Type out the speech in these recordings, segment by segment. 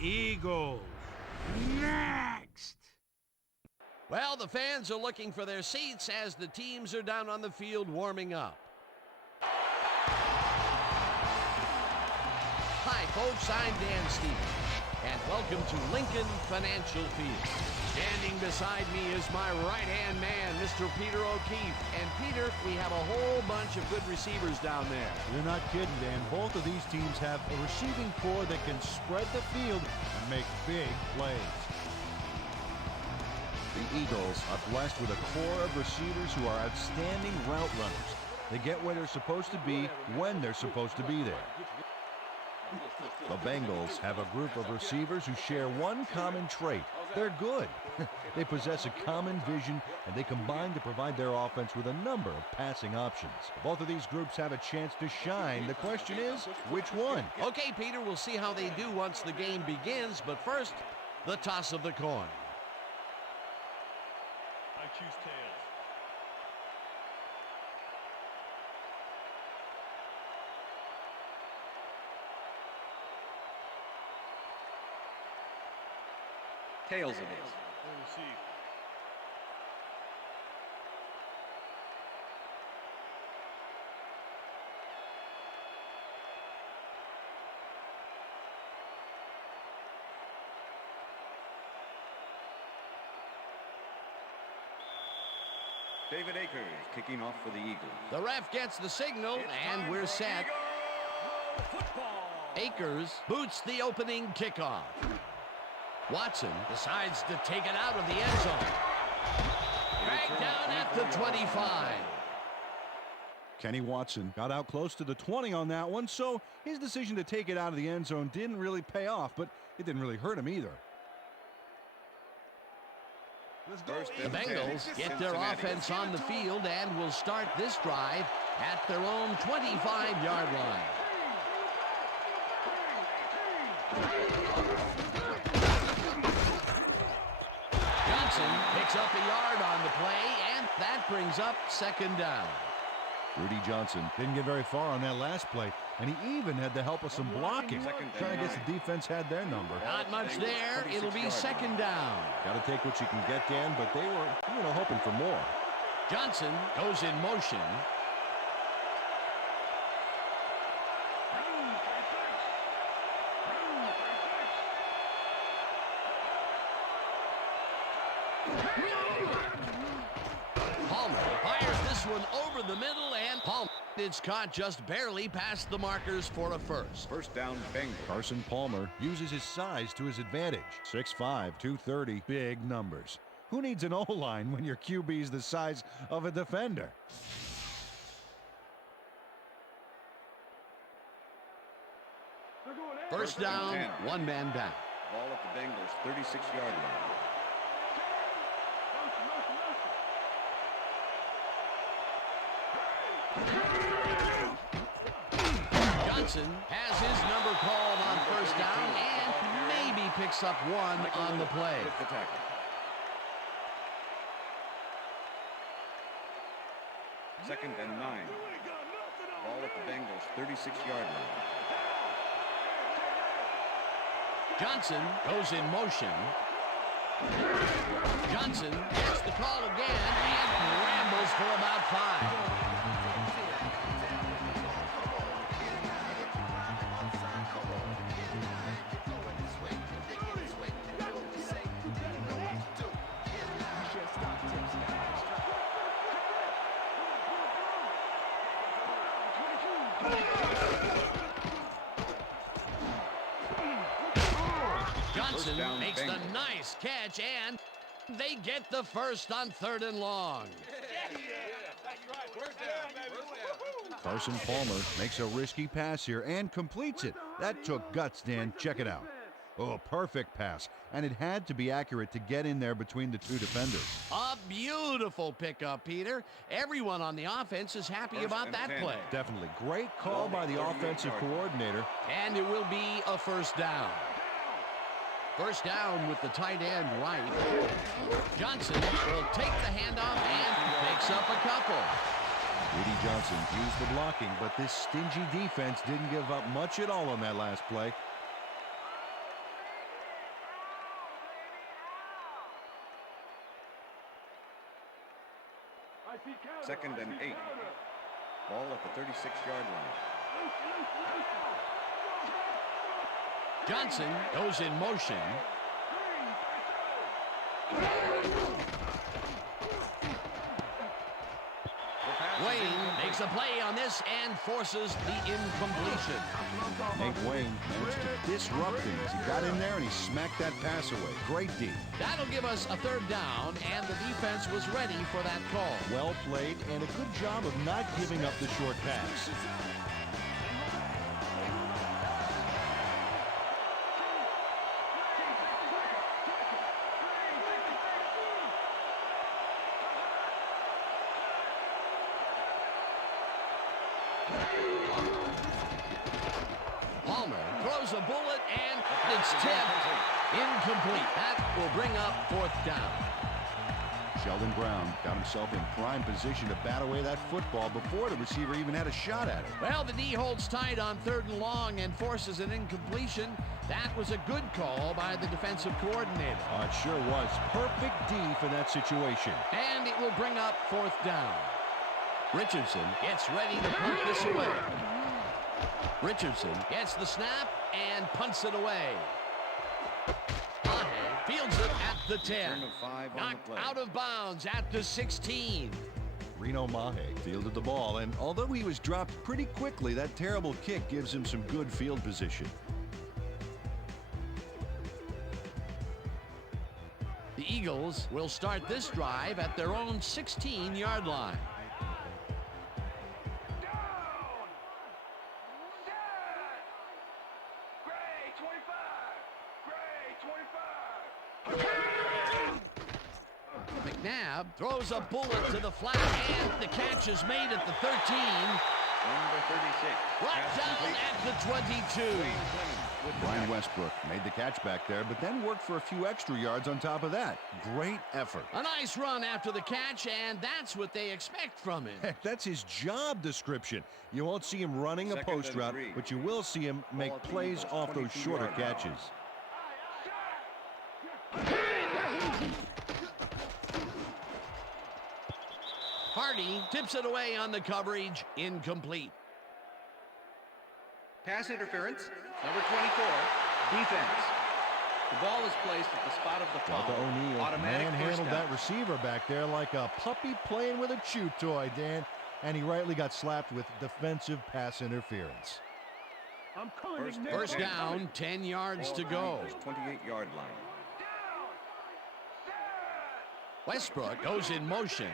Eagles. Next! Well, the fans are looking for their seats as the teams are down on the field warming up. Hi, folks. I'm Dan Stevens, and welcome to Lincoln Financial Field. Standing beside me is my right-hand man, Mr. Peter O'Keefe. And, Peter, we have a whole bunch of good receivers down there. You're not kidding, Dan. Both of these teams have a receiving core that can spread the field and make big plays. The Eagles are blessed with a core of receivers who are outstanding route runners. They get where they're supposed to be when they're supposed to be there. The Bengals have a group of receivers who share one common trait. They're good. They possess a common vision, and they combine to provide their offense with a number of passing options. Both of these groups have a chance to shine. The question is, which one? Okay, Peter, we'll see how they do once the game begins, but first, the toss of the coin. I choose tails. Tails it is. We'll receive. David Akers kicking off for the Eagles. The ref gets the signal, and we're set. Akers boots the opening kickoff. Watson decides to take it out of the end zone. Right down at the 25. Kenny Watson got out close to the 20 on that one, so his decision to take it out of the end zone didn't really pay off, but it didn't really hurt him either. The Bengals get their offense on the field and will start this drive at their own 25-yard line. Johnson picks up a yard on the play, and that brings up second down. Rudy Johnson didn't get very far on that last play, and he even had the help of some blocking. Trying to guess the defense had their number. Not much there. It'll be second down. Got to take what you can get, Dan, but they were, hoping for more. Johnson goes in motion. Palmer fires this one over the middle, and Palmer, it's caught just barely past the markers for a first. First down, Bengals. Carson Palmer uses his size to his advantage. 6'5", 230, big numbers. Who needs an O-line when your QB is the size of a defender? First down, one man down. Ball at the Bengals' 36-yard line. Johnson has his number called on first down and maybe picks up one on the play. Second and 9. Ball at the Bengals' 36-yard line. Johnson goes in motion. Johnson gets the call again and rambles for about 5. Johnson makes the nice catch, and they get the first on 3rd and long. Carson Palmer makes a risky pass here and completes it. That took guts, Dan. Check it out. Oh, perfect pass. And it had to be accurate to get in there between the two defenders. A beautiful pickup, Peter. Everyone on the offense is happy about that play. Definitely. Great call by the offensive coordinator. And it will be a first down. First down with the tight end right. Johnson will take the handoff and picks up a couple. Rudy Johnson used the blocking, but this stingy defense didn't give up much at all on that last play. Second and 8. Ball at the 36-yard line. Johnson goes in motion. Wayne makes a play on this and forces the incompletion. Nate Wayne managed to disrupt things. He got in there and he smacked that pass away. Great D. That'll give us a third down, and the defense was ready for that call. Well played and a good job of not giving up the short pass. Palmer throws a bullet, and it's tipped. Incomplete. That will bring up fourth down. Sheldon Brown got himself in prime position to bat away that football before the receiver even had a shot at it. Well, the D holds tight on 3rd and long and forces an incompletion. That was a good call by the defensive coordinator. Oh, it sure was. Perfect D for that situation. And it will bring up fourth down. Richardson gets ready to punt this away. Richardson gets the snap and punts it away. Mahe fields it at the 10. Knocked out of bounds at the 16. Reno Mahe fielded the ball, and although he was dropped pretty quickly, that terrible kick gives him some good field position. The Eagles will start this drive at their own 16-yard line. McNabb throws a bullet to the flat, and the catch is made at the 13. Number 36. Brought down at the 22. Brian Westbrook made the catch back there, but then worked for a few extra yards on top of that. Great effort. A nice run after the catch, and that's what they expect from him. Heck, that's his job description. You won't see him running a post route, but you will see him make plays off those shorter catches. Hardy tips it away on the coverage. Incomplete. Pass interference, number 24, defense. The ball is placed at the spot of the Delta foul. O'Neal Automatic first manhandled down. that receiver back there like a puppy playing with a chew toy, Dan. And he rightly got slapped with defensive pass interference. First down, 10 yards to go. 28-yard line. Westbrook goes in motion.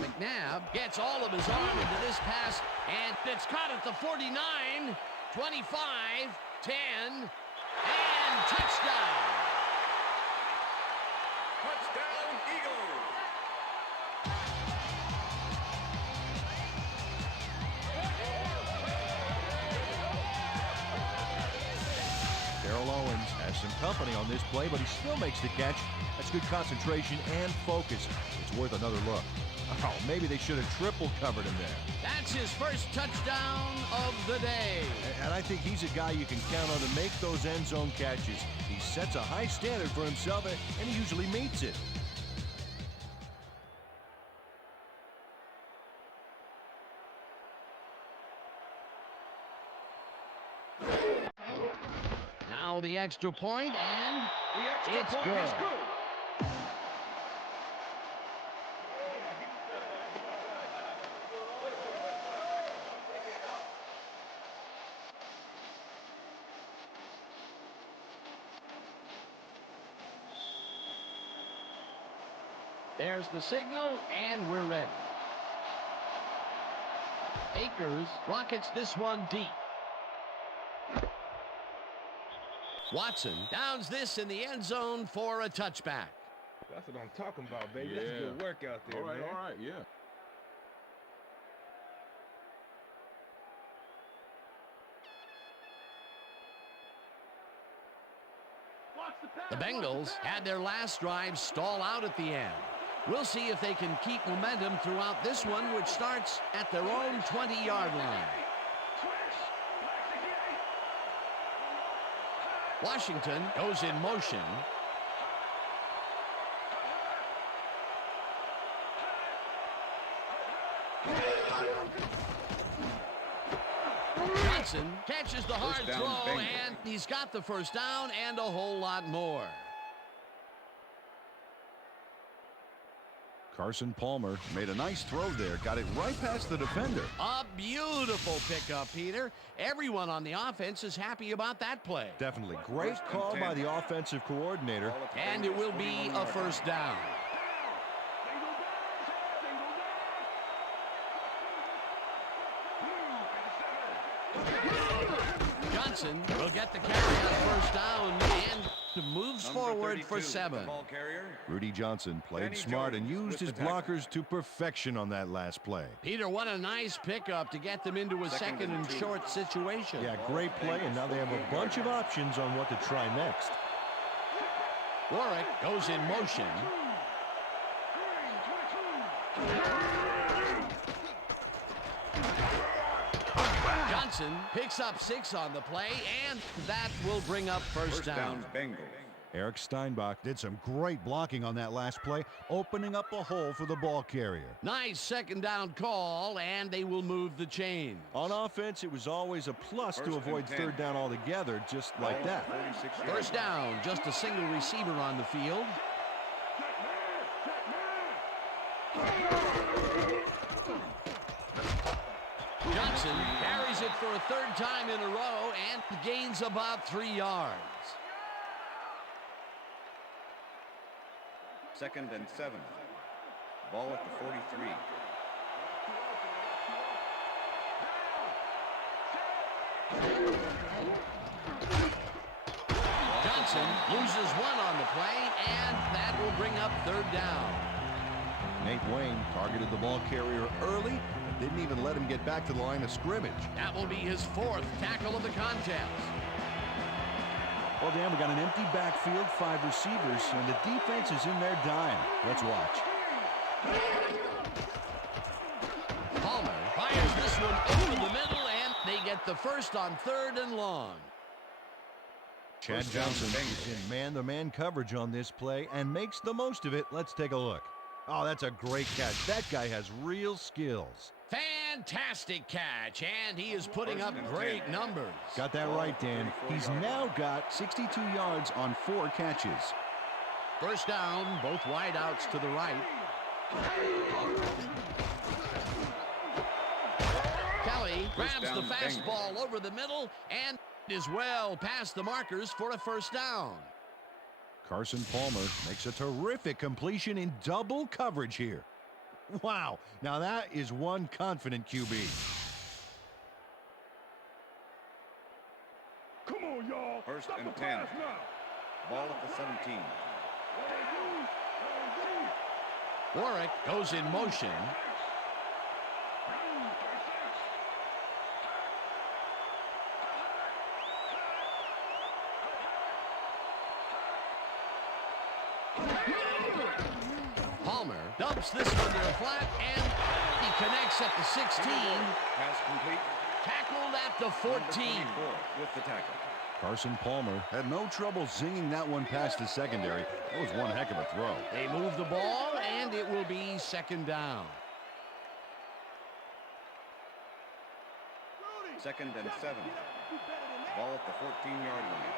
McNabb gets all of his arm into this pass, and it's caught at the 49, 25, 10, and touchdown. Touchdown, Eagles! Darrell Owens has some company on this play, but he still makes the catch. That's good concentration and focus. It's worth another look. Oh, maybe they should have triple covered him there. That's his first touchdown of the day. And I think he's a guy you can count on to make those end zone catches. He sets a high standard for himself, and he usually meets it. Now the extra point, and it's good. There's the signal, and we're ready. Akers rockets this one deep. Watson downs this in the end zone for a touchback. That's what I'm talking about, baby. That's good work out there, man. All right, yeah. The Bengals had their last drive stall out at the end. We'll see if they can keep momentum throughout this one, which starts at their own 20-yard line. Washington goes in motion. Johnson catches the hard down, throw, Bengals. and he's got the first down and a whole lot more. Carson Palmer made a nice throw there. Got it right past the defender. A beautiful pickup, Peter. Everyone on the offense is happy about that play. Definitely. Great call by the offensive coordinator. Ball at the And it Bengals' will be 41-yard a first down. Johnson will get the carry on first down and moves Number forward for 32, 7. the ball carrier. Rudy Johnson played Danny smart and Jones used with his the tackle. blockers to perfection on that last play. Peter, what a nice pickup to get them into a second and 2nd and 2. short situation. Yeah, great play, and now they have a bunch of options on what to try next. Warwick goes in motion. Johnson picks up 6 on the play, and that will bring up first down. Bengals. Eric Steinbach did some great blocking on that last play, opening up a hole for the ball carrier. Nice second down call, and they will move the chain. On offense, it was always a plus to 1st avoid and 10. third down altogether, just like Ball that. at 46-yard First line. down, just a single receiver on the field. Johnson carries it for a 3rd time in a row and gains about 3 yards. 2nd and 7. Ball at the 43. Johnson loses 1 on the play, and that will bring up 3rd down. Nate Wayne targeted the ball carrier early, but didn't even let him get back to the line of scrimmage. That will be his 4th tackle of the contest. Well, Dan, we got an empty backfield, 5 receivers, and the defense is in their dime. Let's watch. Palmer fires this one over the middle, and they get the first on 3rd and long. Chad First down, Johnson Bengals. is in man-to-man coverage on this play and makes the most of it. Let's take a look. Oh, that's a great catch. That guy has real skills. Fantastic catch, and he is putting up First and great 10. numbers. Got that right, Dan. He's 34 now got 62 yards on 4 catches. First down, both wideouts to the right. Kelly First grabs the down, fastball over the middle and is well past the markers for a first down. Carson Palmer makes a terrific completion in double coverage here. Wow, now that is one confident QB. Come on, y'all. 1st and 10. Ball at the 17. Warwick goes in motion. Palmer dumps this one to the flat, and he connects at the 16. Pass complete. Tackled at the Number 14. 24 with the tackle. Carson Palmer had no trouble zinging that one past his secondary. That was one heck of a throw. They move the ball, and it will be 2nd down. 2nd and 7. Ball at the 14-yard line.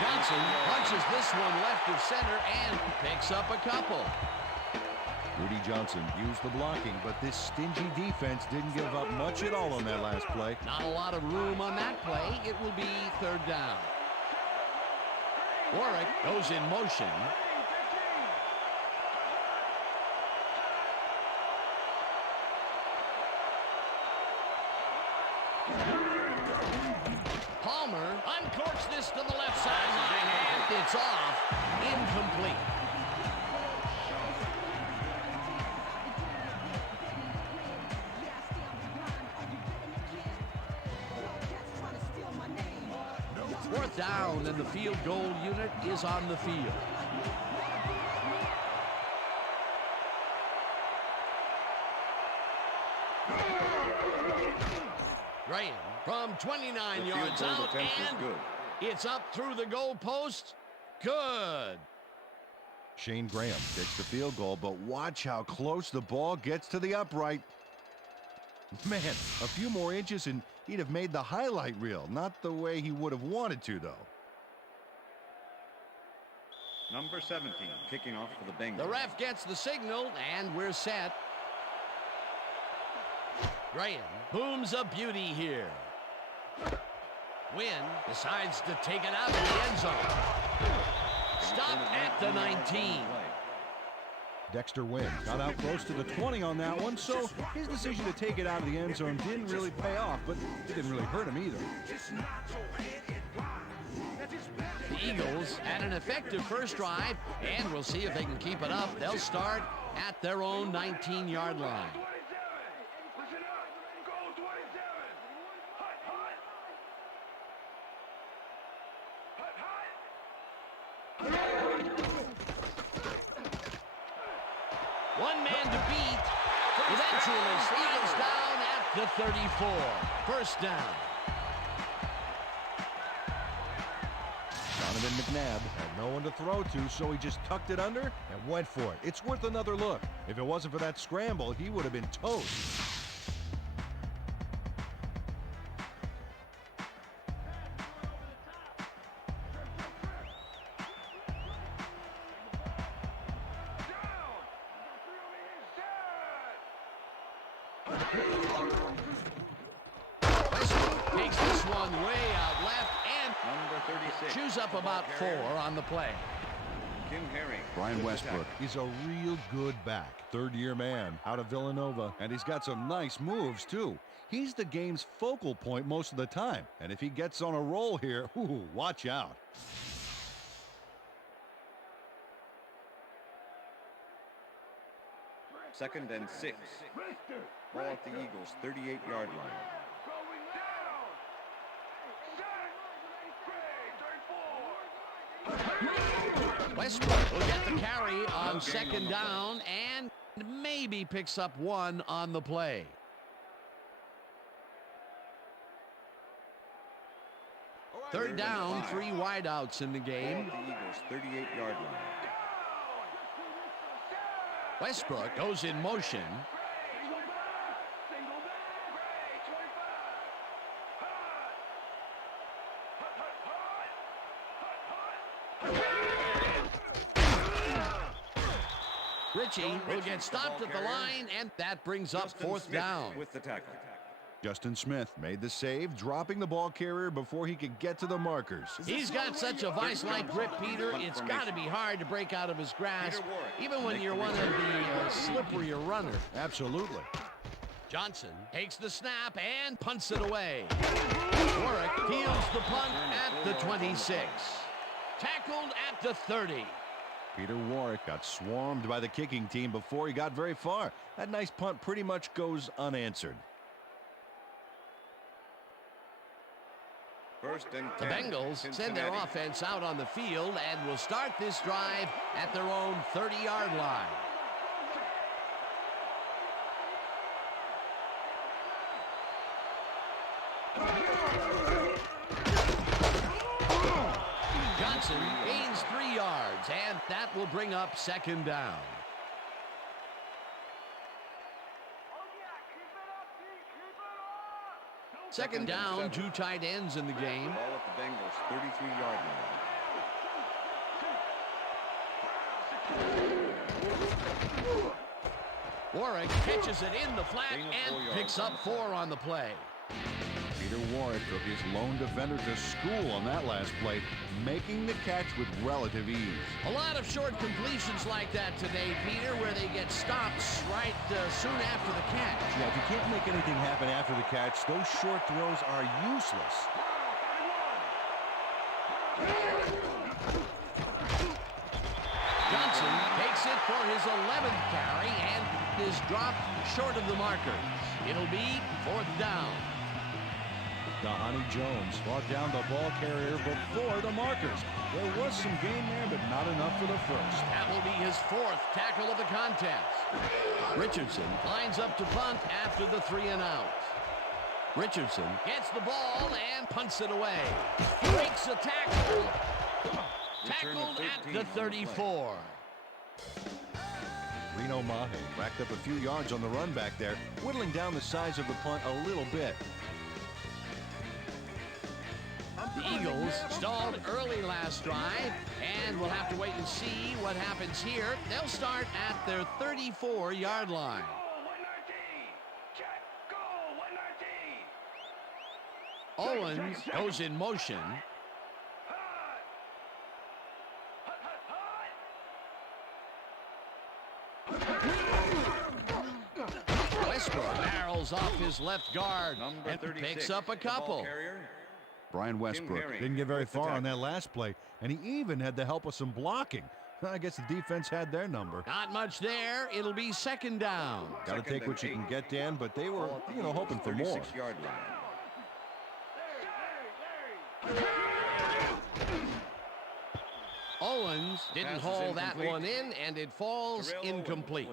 Johnson punches this one left of center and picks up a couple. Rudy Johnson used the blocking, but this stingy defense didn't give up much at all on that last play. Not a lot of room on that play. It will be 3rd down. Warwick goes in motion. Palmer uncorks this to the left sideline, and it's off. Incomplete. Fourth down, and the field goal unit is on the field. 29 The yards field goal out, attempt is and good. it's up through the goalpost. Good. Shane Graham takes the field goal, but watch how close the ball gets to the upright. Man, a few more inches and he'd have made the highlight reel. Not the way he would have wanted to, though. Number 17, kicking off for the Bengals. The ref gets the signal, and we're set. Graham booms a beauty here. Wynn decides to take it out of the end zone. Stop at the 19. Dexter Wynn got out close to the 20 on that one, so his decision to take it out of the end zone didn't really pay off, but it didn't really hurt him either. The Eagles had an effective first drive, and we'll see if they can keep it up. They'll start at their own 19-yard line. One man to beat. Eventually, Eagles down at the 34. First down. Donovan McNabb had no one to throw to, so he just tucked it under and went for it. It's worth another look. If it wasn't for that scramble, he would have been toast. Takes this one way out left and Number 36. chews up about 4 on the play. Kim Herring. Brian Westbrook is a real good back. Third-year man out of Villanova, and he's got some nice moves, too. He's the game's focal point most of the time, and if he gets on a roll here, ooh, watch out. Second and 6. Ball at the Eagles' 38-yard line. Westbrook will get the carry on second down and maybe picks up 1 on the play. Third down, 3 wideouts in the game. Ball at the Eagles' 38-yard line. Westbrook goes in motion. Ritchie will get stopped at the line, and that brings up Justin 4th Smith down. with the tackle. Justin Smith made the save, dropping the ball carrier before he could get to the markers. He's got such a vice-like grip, Peter. It's got to be hard to break out of his grasp, even when you're one of the slipperier runners. Absolutely. Johnson takes the snap and punts it away. Warwick fields the punt at the 26. Tackled at the 30. Peter Warwick got swarmed by the kicking team before he got very far. That nice punt pretty much goes unanswered. First and The 10. Bengals send their Cincinnati. offense out on the field and will start this drive at their own 30-yard line. Johnson gains 3 yards, and that will bring up second down. Second down, 2 tight ends in the game. Ball at the Bengals' 33-yard line. Warwick catches it in the flat and picks up 4 on the play. Peter Warwick took his lone defender to school on that last play, making the catch with relative ease. A lot of short completions like that today, Peter, where they get stopped right soon after the catch. Yeah, if you can't make anything happen after the catch, those short throws are useless. Johnson takes it for his 11th carry and is dropped short of the markers. It'll be 4th down. Dahani Jones brought down the ball carrier before the markers. There was some gain there, but not enough for the first. That will be his 4th tackle of the contest. Richardson lines up to punt after the 3 and out. Richardson gets the ball and punts it away. Breaks a tackle. Tackled at the 34. Reno Mahe racked up a few yards on the run back there, whittling down the size of the punt a little bit. The Eagles stalled early last drive, and we'll have to wait and see what happens here. They'll start at their 34-yard line. Owens goes in motion. Westbrook barrels off his left guard and picks up a couple. Brian Westbrook didn't get very far on that last play, and he even had the help of some blocking. I guess the defense had their number. Not much there. It'll be second down. Got to take what you can get, Dan, but they were, hoping for more. Owens didn't haul that one in, and it falls incomplete.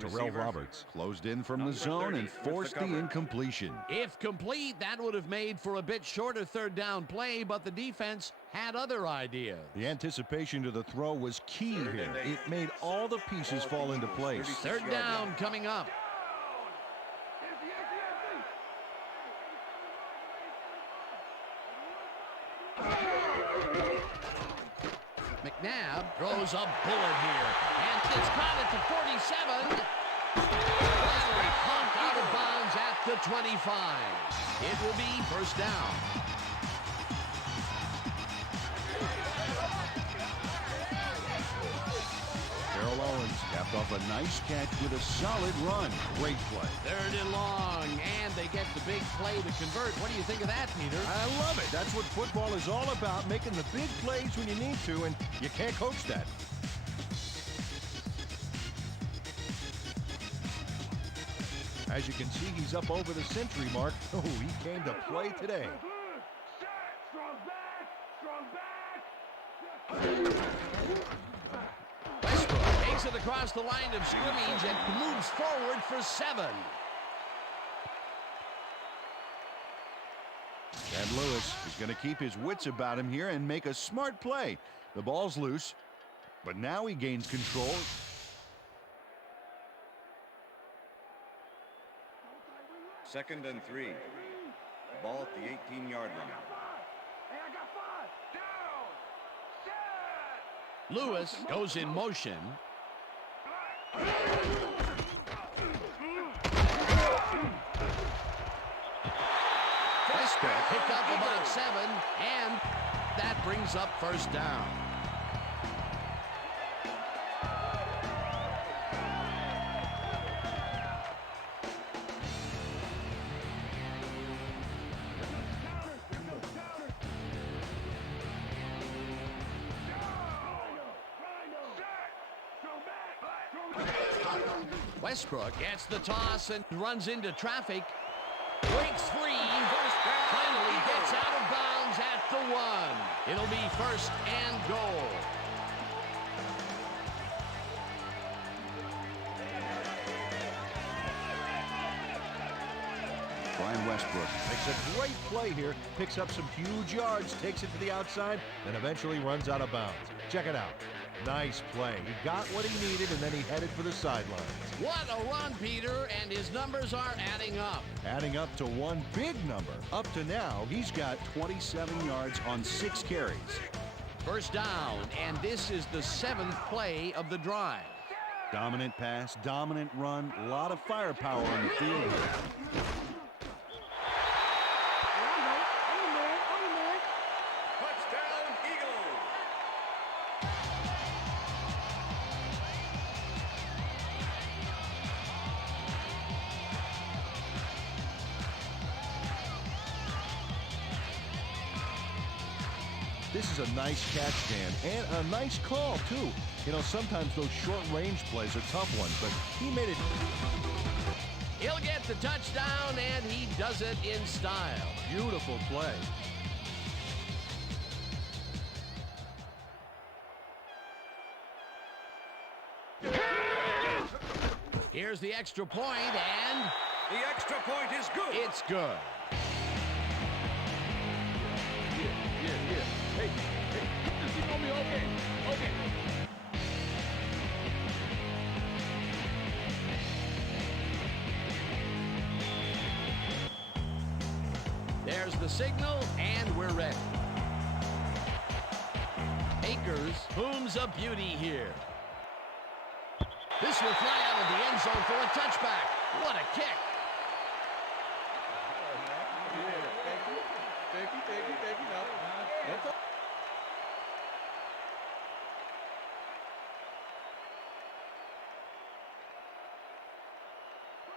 Terrell Roberts closed in from the zone and forced the incompletion. If complete, that would have made for a bit shorter third down play, but the defense had other ideas. The anticipation to the throw was key here. It made all the pieces fall into place. Third down coming up. McNabb throws a bullet here, and it's caught at the 47. Finally pumped out of bounds at the 25. It will be first down. Terrell Owens capped off a nice catch with a solid run. Great play. Third and long, and they get the big play to convert. What do you think of that, Peter? I love it. That's what football is all about, making the big plays when you need to, and you can't coach that. As you can see, he's up over the century mark. Oh, he came to play today. Westbrook takes it across the line of scrimmage and moves forward for 7. And Lewis is going to keep his wits about him here and make a smart play. The ball's loose, but now he gains control. Second and 3. Ball at the 18-yard line. Lewis goes in motion. Westbrook picked up about 7, and that brings up first down. Westbrook gets the toss and runs into traffic. Breaks free. Finally gets out of bounds at the 1. It'll be first and goal. Brian Westbrook makes a great play here, picks up some huge yards, takes it to the outside, and eventually runs out of bounds. Check it out. Nice play. He got what he needed, and then he headed for the sidelines. What a run, Peter, and his numbers are adding up. Adding up to one big number. Up to now, he's got 27 yards on 6 carries. First down, and this is the 7th play of the drive. Dominant pass, dominant run, a lot of firepower on the field here. This is a nice catch, Dan, and a nice call, too. You know, sometimes those short-range plays are tough ones, but he made it. He'll get the touchdown, and he does it in style. Beautiful play. Here's the extra point, and the extra point is good. It's good. the signal, and we're ready. Akers booms a beauty here. This will fly out of the end zone for a touchback. What a kick. Thank you. No. That's all.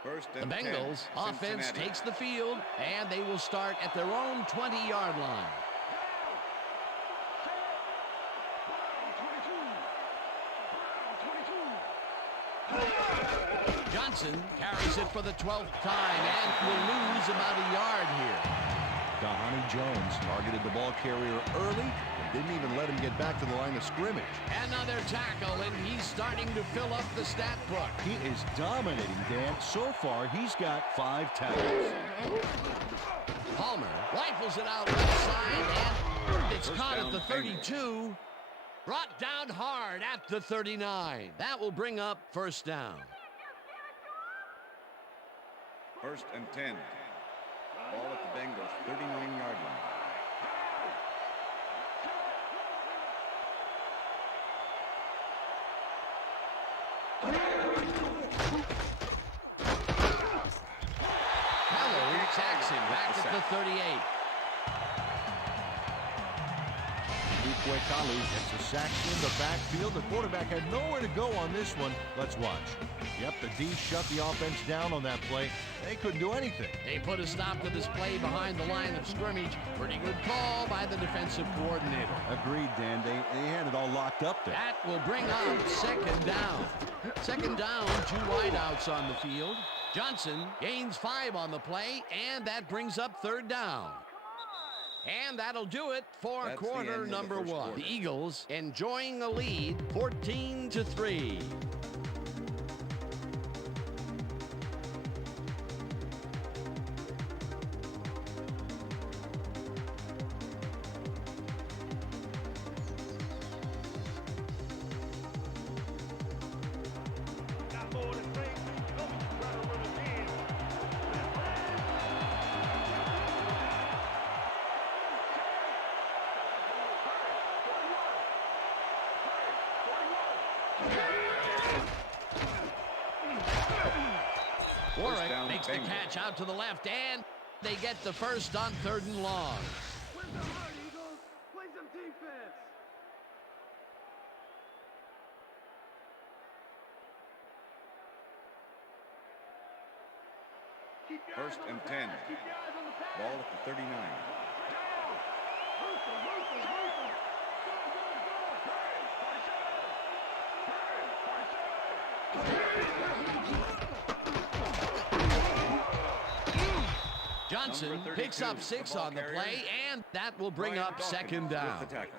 First The and 10, Bengals offense Cincinnati. takes the field, and they will start at their own 20-yard line. Johnson carries it for the 12th time and will lose about a yard here. Dahani Jones targeted the ball carrier early and didn't even let him get back to the line of scrimmage. Another tackle, and he's starting to fill up the stat book. He is dominating, Dan. So far, he's got 5 tackles. Palmer rifles it out left side, and it's First caught at down, the 32. Brought down hard at the 39. That will bring up first down. First and 10. Ball at the Bengals 39-yard line. Hello, Jackson back at the 38. Kalu gets a sack in the backfield. The quarterback had nowhere to go on this one. Let's watch. Yep, the D shut the offense down on that play. They couldn't do anything. They put a stop to this play behind the line of scrimmage. Pretty good call by the defensive coordinator. Agreed, Dan. They had it all locked up there. That will bring up second down. Second down, 2 wideouts on the field. Johnson gains 5 on the play, and that brings up third down. And that'll do it for That's the quarter end of the number first 1. quarter. The Eagles enjoying a lead, 14-3. Warwick down, makes the Bengals. catch out to the left, and they get the first on 3rd and long. First and 10. Ball at the 39. Johnson Number picks up 32, 6 the ball on the carrier. play, and that will bring Brian up Dawkins second with down. the tackle.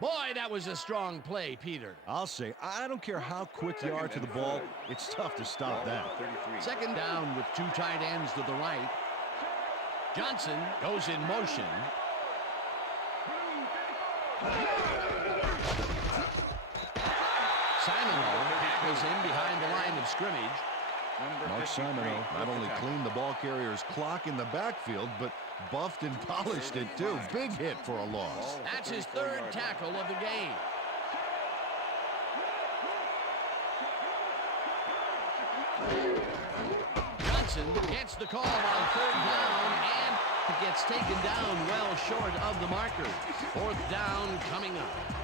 Boy, that was a strong play, Peter. I'll say, I don't care how quick you are to the ball. It's tough to stop that. 33. Second down with 2 tight ends to the right. Johnson goes in motion. Simon tackles in behind the line of scrimmage. Mark 53 Simoneau not with the only tackle. cleaned the ball carrier's clock in the backfield, but buffed and polished it too. Big hit for a loss. Ball at That's the his 34-yard 3rd line. tackle of the game. Johnson gets the call on 3rd down, and it gets taken down well short of the marker. 4th down coming up.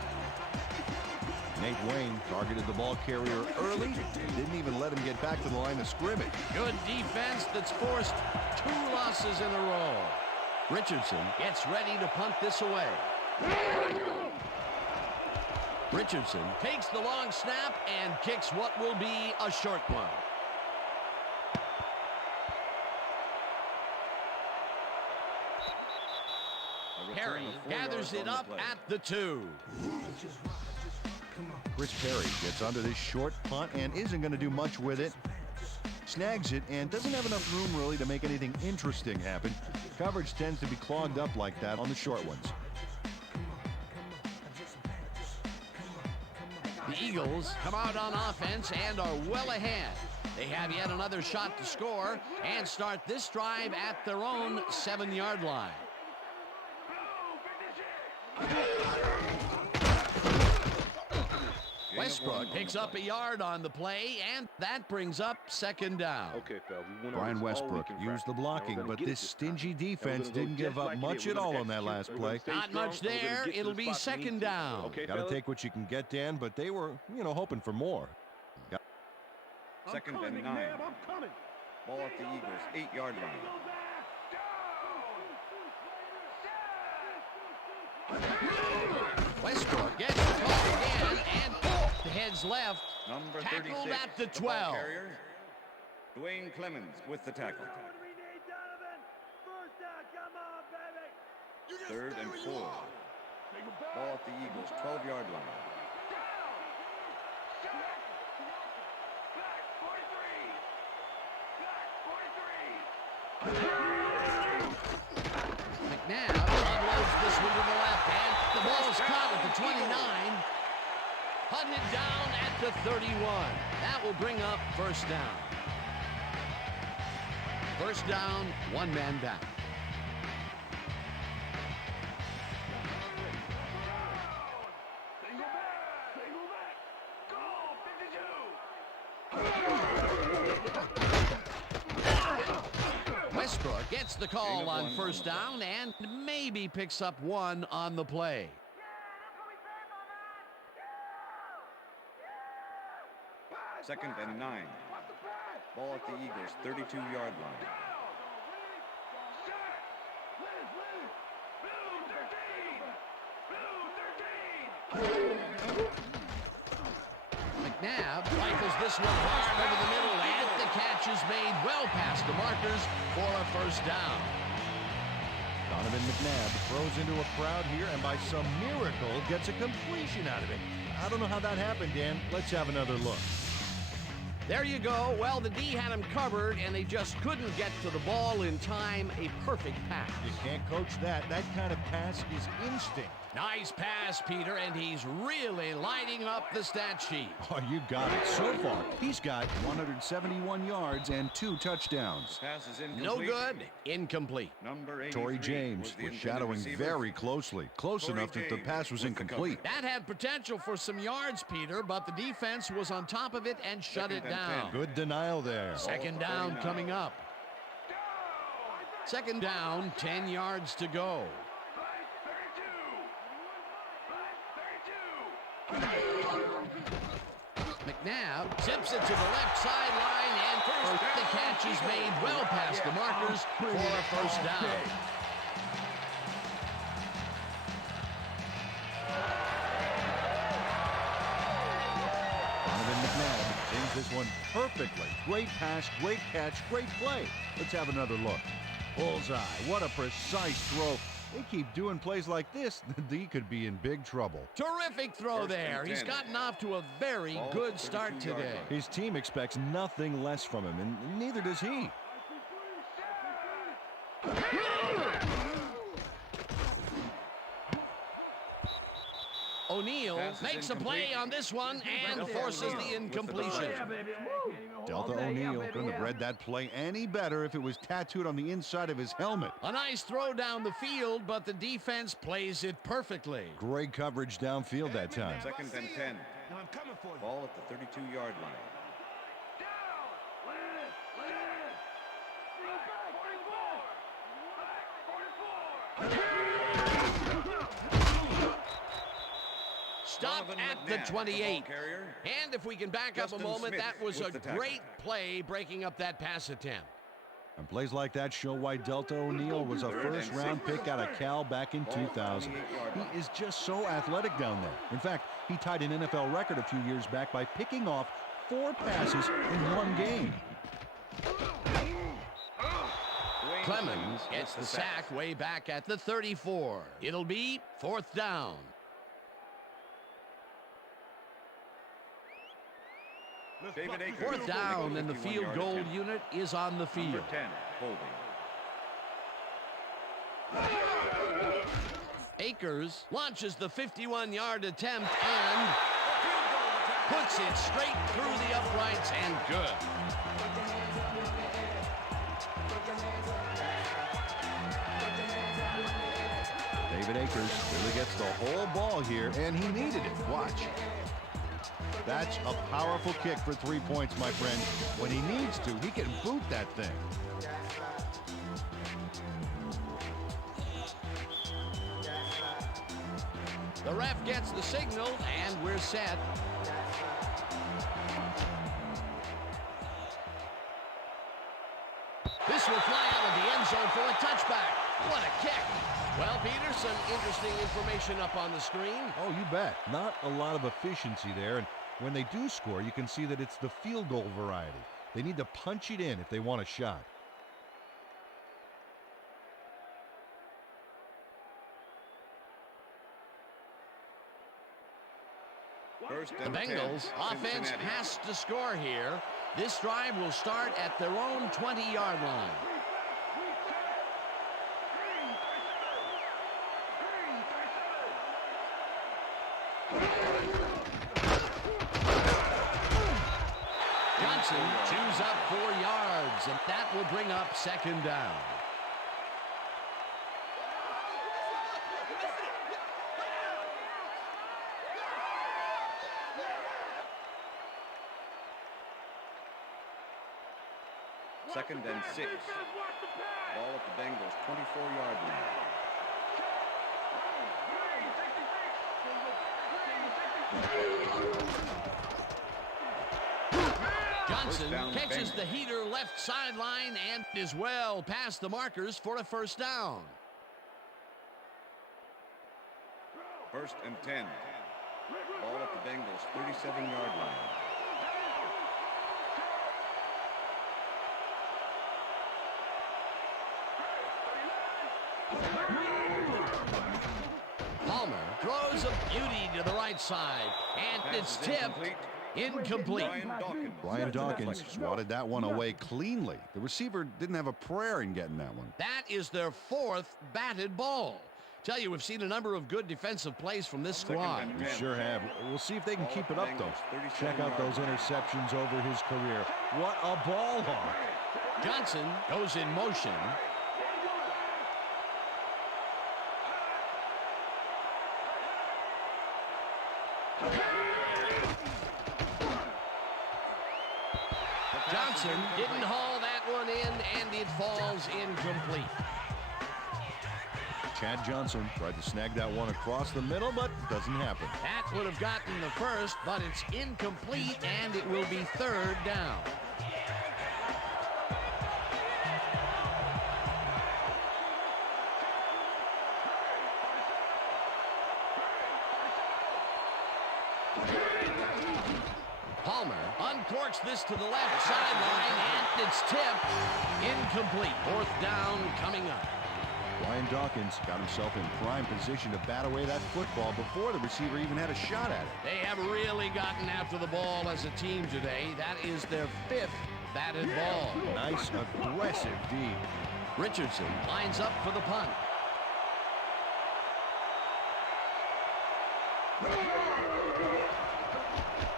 Nate Wayne targeted the ball carrier early and didn't even let him get back to the line of scrimmage. Good defense that's forced 2 losses in a row. Richardson gets ready to punt this away. Richardson takes the long snap and kicks what will be a short one. A return Perry of 4 gathers yards it on the up play. at the 2. Chris Perry gets under this short punt and isn't going to do much with it. Snags it and doesn't have enough room really to make anything interesting happen. Coverage tends to be clogged up like that on the short ones. The Eagles come out on offense and are well ahead. They have yet another shot to score and start this drive at their own 7-yard line. Westbrook picks up a yard on the play, and that brings up second down. Okay, pal. We went over Brian this all Westbrook week in used the practice. Now we're blocking, gonna but get it this time. stingy And we're defense gonna go didn't give just up like we much did. at We're all gonna on that last execute. We're gonna play. stay Not strong, much and we're gonna there. get to It'll the be spots we need second to. down. Okay, Got to fellas? take what you can get, Dan, but they were, hoping for more. Second and 9. Ball at the Eagles' 8-yard line. Westbrook gets the call again and heads left. Number Tackled 36. at the the ball 12. carrier, Dwayne Clemens with the tackle. Third and 4. Ball at the Eagles' 12-yard line. McNabb unloads this one to the left, and the ball's caught at the 29. Hunted down at the 31. That will bring up first down. First down, one man down. Westbrook gets the call on first down and maybe picks up one on the play. Second and 9. Ball at the Eagles' 32-yard line. McNabb rifles this one hard over the middle, and the catch is made well past the markers for a first down. Donovan McNabb throws into a crowd here and by some miracle gets a completion out of it. I don't know how that happened, Dan. Let's have another look. There you go. Well, the D had him covered, and they just couldn't get to the ball in time. A perfect pass. You can't coach that. That kind of pass is instinct. Nice pass, Peter, and he's really lighting up the stat sheet. Oh, you got it. So far, he's got 171 yards and 2 touchdowns. Pass is incomplete. No good. Incomplete. Number 83 Torrey James the was intended shadowing receiver. very closely. Close Torrey enough that the James pass was with the incomplete. That had potential for some yards, Peter, but the defense was on top of it and shut Second it and down. 10. Good denial there. Second down coming up. Second down, 10 yards to go. McNabb zips it to the left sideline, and first the catch is made well past the markers for a first down. Donovan McNabb sings this one perfectly. Great pass, great catch, great play. Let's have another look. Bullseye. What a precise throw. They keep doing plays like this, the D could be in big trouble. Terrific throw First there. and He's 10. gotten off to a very Ball good start 32-yard today. line. His team expects nothing less from him, and neither does he. O'Neal Pass is makes a play incomplete. on this one and Delta forces O'Neal the with the incompletion. Delta O'Neal couldn't have read that play any better if it was tattooed on the inside of his helmet. A nice throw down the field, but the defense plays it perfectly. Great coverage downfield that time. Second and 10. Now I'm coming for you. Ball at the 32-yard line. Stopped Donovan at the McNabb, 28. ball carrier. And if we can back up Justin a moment, Smith that was with a the tackle. great play breaking up that pass attempt. And plays like that show why Delta O'Neal was a first-round pick out of Cal back in 2000. He is just so athletic down there. In fact, he tied an NFL record a few years back by picking off 4 passes in one game. Clemens gets the sack way back at the 34. It'll be fourth down. David Akers Fourth with a down, and the field 51-yard goal attempt. unit is on the field. Number 10, holding. Akers launches the 51-yard attempt and puts it straight through the uprights and good. David Akers really gets the whole ball here, and he needed it. Watch. That's a powerful kick for 3 points, my friend. When he needs to, he can boot that thing. The ref gets the signal, and we're set. This will fly out of the end zone for a touchback. What a kick. Well, Peter, some interesting information up on the screen. Oh, you bet. Not a lot of efficiency there. And when they do score, you can see that it's the field goal variety. They need to punch it in if they want a shot. The Bengals offense has to score here. This drive will start at their own 20-yard line. Johnson chews up 4 yards, and that will bring up second down. Second and 6. Ball at the Bengals 24-yard line. Johnson catches the heater left sideline and is well past the markers for a first down. First and 10. Ball at the Bengals 37-yard line. Palmer throws a beauty to the right side, and it's tipped. Incomplete. Brian Dawkins swatted that one away cleanly. The receiver didn't have a prayer in getting that one. That is their 4th batted ball. Tell you, we've seen a number of good defensive plays from this squad. We sure have. We'll see if they can keep it up, though. Check out those interceptions over his career. What a ball hawk. Johnson goes in motion. Johnson didn't haul that one in, and it falls incomplete. Chad Johnson tried to snag that one across the middle, but doesn't happen. That would have gotten the first, but it's incomplete, and it will be third down. Palmer uncorks this to the left sideline, and it's tipped. Incomplete. 4th down coming up. Brian Dawkins got himself in prime position to bat away that football before the receiver even had a shot at it. They have really gotten after the ball as a team today. That is their 5th batted ball. Nice, aggressive D. Richardson lines up for the punt.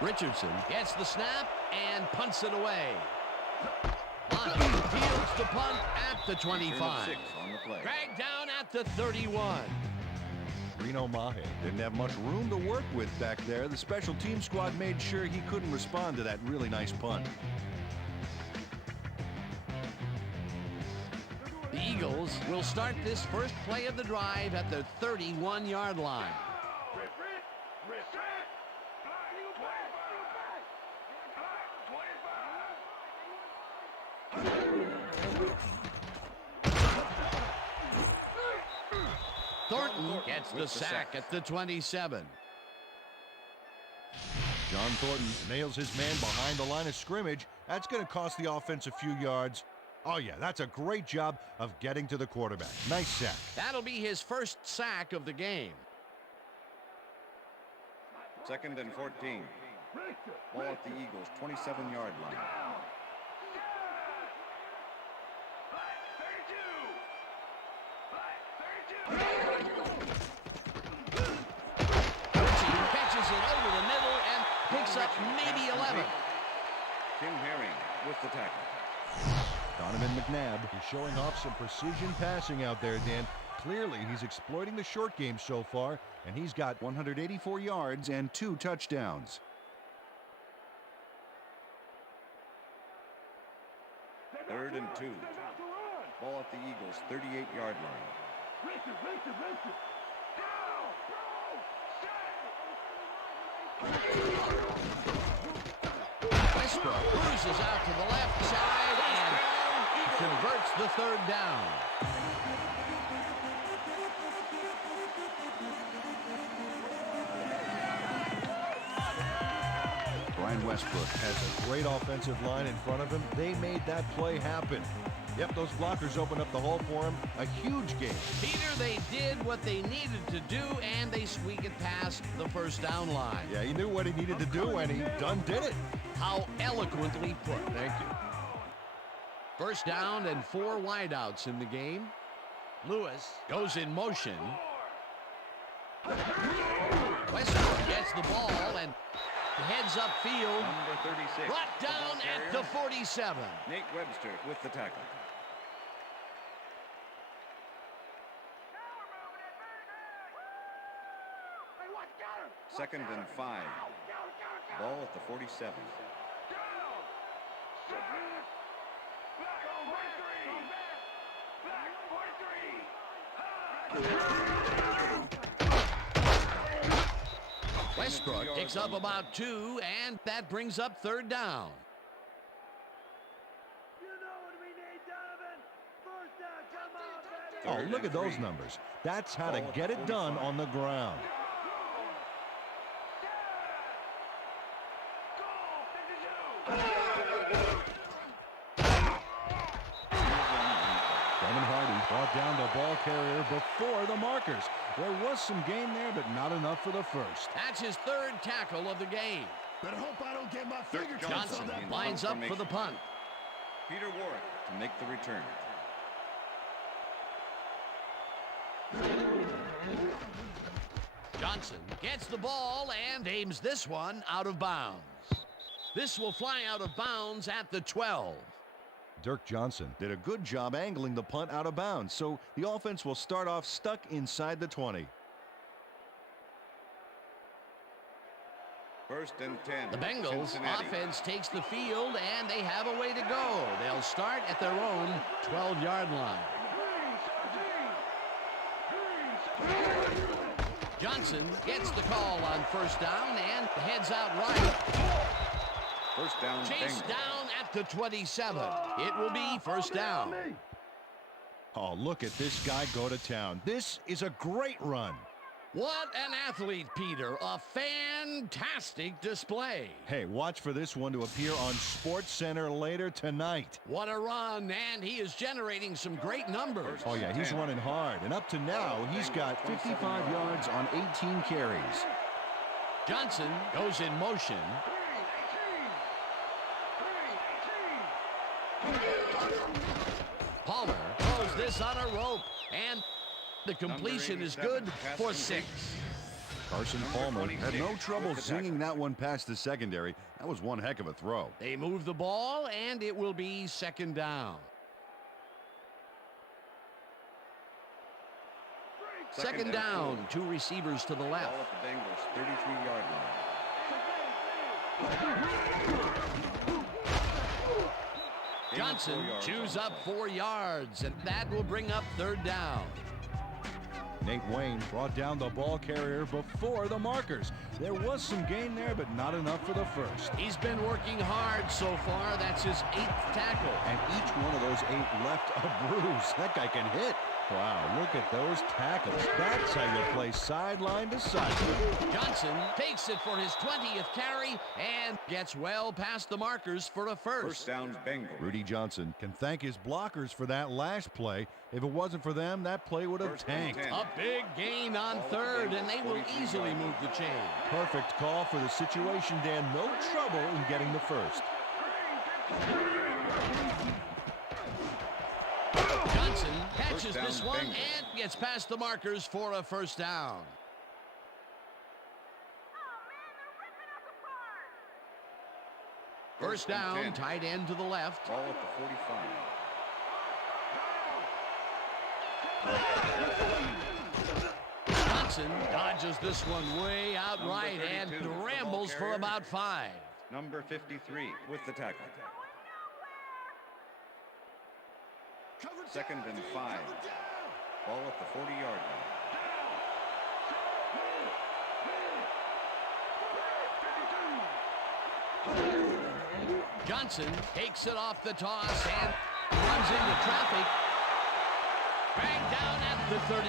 Richardson gets the snap and punts it away. Fields the punt at the 25. Dragged down at the 31. Reno Mahe didn't have much room to work with back there. The special team squad made sure he couldn't respond to that really nice punt. The Eagles will start this first play of the drive at the 31-yard line. Thornton gets the sack at the 27. John Thornton nails his man behind the line of scrimmage. That's going to cost the offense a few yards. Oh, yeah, that's a great job of getting to the quarterback. Nice sack. That'll be his first sack of the game. Second and 14. Ball at the Eagles' 27-yard line. Catches it over the middle and picks up maybe 11. Tim Herring with the tackle. Donovan McNabb is showing off some precision passing out there, Dan. Clearly, he's exploiting the short game so far, and he's got 184 yards and 2 touchdowns. 3rd and 2. Ball at the Eagles' 38-yard line. Westbrook cruises out to the left side and converts the 3rd down. Brian Westbrook has a great offensive line in front of him. They made that play happen. Yep, those blockers opened up the hole for him. A huge game. Peter, they did what they needed to do, and they squeak it past the 1st down line. Yeah, he knew what he needed to do, and he done did it. How eloquently put. Thank you. 1st down and 4 wideouts in the game. Lewis goes in motion. Westbrook gets the ball and heads up field. Number 36. Brought down at the 47. Nate Webster with the tackle. Second and 5. Ball at the 47. Westbrook picks up about 2, and that brings up 3rd down. Oh, look at those numbers. That's how to get it done on the ground. Brought down the ball carrier before the markers. There was some gain there, but not enough for the 1st. That's his 3rd tackle of the game. Better hope I don't get my fingertips on Johnson that. lines up for the punt. Peter Warwick to make the return. Johnson gets the ball and aims this one out of bounds. This will fly out of bounds at the 12. Dirk Johnson did a good job angling the punt out of bounds, so the offense will start off stuck inside the 20. 1st and 10. The Bengals Cincinnati. offense takes the field, and they have a way to go. They'll start at their own 12-yard line. Johnson gets the call on 1st down and heads out right. 1st down. Chase Bengals. down at the 27. It will be 1st down. Oh, look at this guy go to town. This is a great run. What an athlete, Peter. A fantastic display. Hey, watch for this one to appear on SportsCenter later tonight. What a run, and he is generating some great numbers. Oh, yeah, he's running hard, and up to now, he's got 55 yards on 18 carries. Johnson goes in motion. Palmer throws this on a rope, and the completion is good for 6. Carson Palmer had no trouble with the tackle. singing that one past the secondary. That was one heck of a throw. They move the ball, and it will be 2nd down. 2nd down, 2 receivers to the left. Ball at the Bengals' 33-yard line. Johnson chews up 4 yards, and that will bring up 3rd down. Nate Wayne brought down the ball carrier before the markers. There was some gain there, but not enough for the 1st. He's been working hard so far. That's his 8th tackle. And each one of those 8 left a bruise. That guy can hit. Wow, look at those tackles. That's how you play sideline to sideline. Johnson takes it for his 20th carry and gets well past the markers for a 1st. 1st down, Bengals. Rudy Johnson can thank his blockers for that last play. If it wasn't for them, that play would have 1st and tanked. 10. A big gain on 3rd, and they will easily move the chain. Perfect call for the situation, Dan. No trouble in getting the 1st. Johnson catches First this down, one Bengals. and gets past the markers for a 1st down. First and down, 10. tight end to the left. Ball at the 45. Johnson dodges this one way out Number right and 32, the ball rambles for carrier. about 5. Number 53 with the tackle. 2nd and 5. Ball at the 40-yard line. Johnson takes it off the toss and runs into traffic. Dragged down at the 39.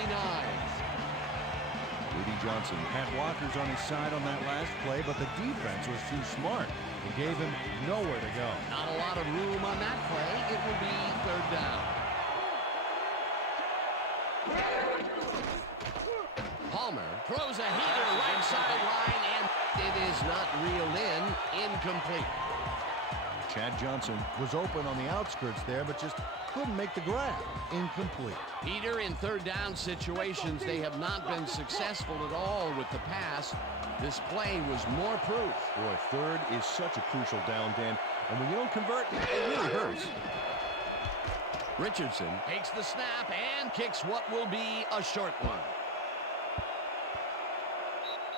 Rudy Johnson had blockers on his side on that last play, but the defense was too smart. It gave him nowhere to go. Not a lot of room on that play. It will be 3rd down. Palmer throws a heater right sideline, and it is not reeled in. Incomplete. Chad Johnson was open on the outskirts there, but just couldn't make the grab. Incomplete. Peter, in 3rd down situations, they have not been successful at all with the pass. This play was more proof. Boy, 3rd is such a crucial down, Dan, and when you don't convert, it really hurts. Richardson takes the snap and kicks what will be a short one.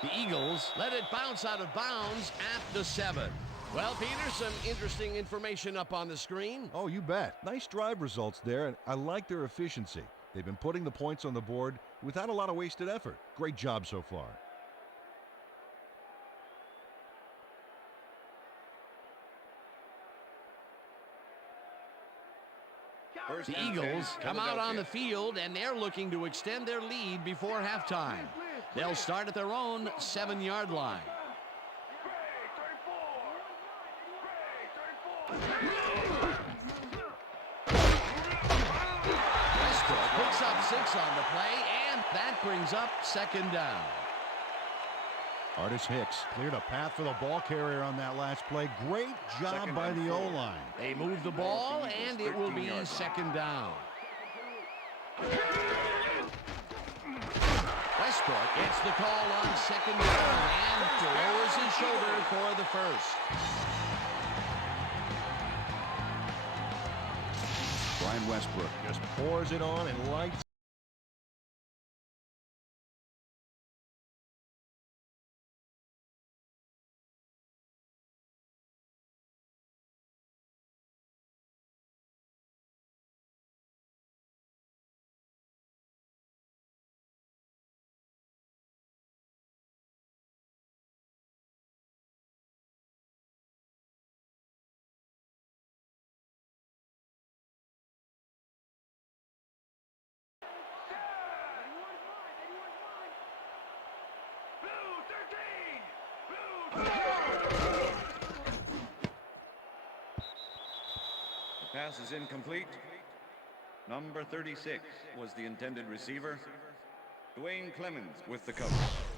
The Eagles let it bounce out of bounds at the 7. Well, Peter, some interesting information up on the screen. Oh, you bet. Nice drive results there, and I like their efficiency. They've been putting the points on the board without a lot of wasted effort. Great job so far. The Eagles come out on the field, and they're looking to extend their lead before halftime. They'll start at their own 7-yard line. Westbrook picks up 6 on the play, and that brings up 2nd down. Artis Hicks cleared a path for the ball carrier on that last play. Great job by the O-line. They move the ball, and it will be 2nd down. Westbrook gets the call on 2nd down and lowers his shoulder for the 1st. Brian Westbrook just pours it on and lights. Pass is incomplete. Number 36 was the intended receiver. Dwayne Clemens with the cover.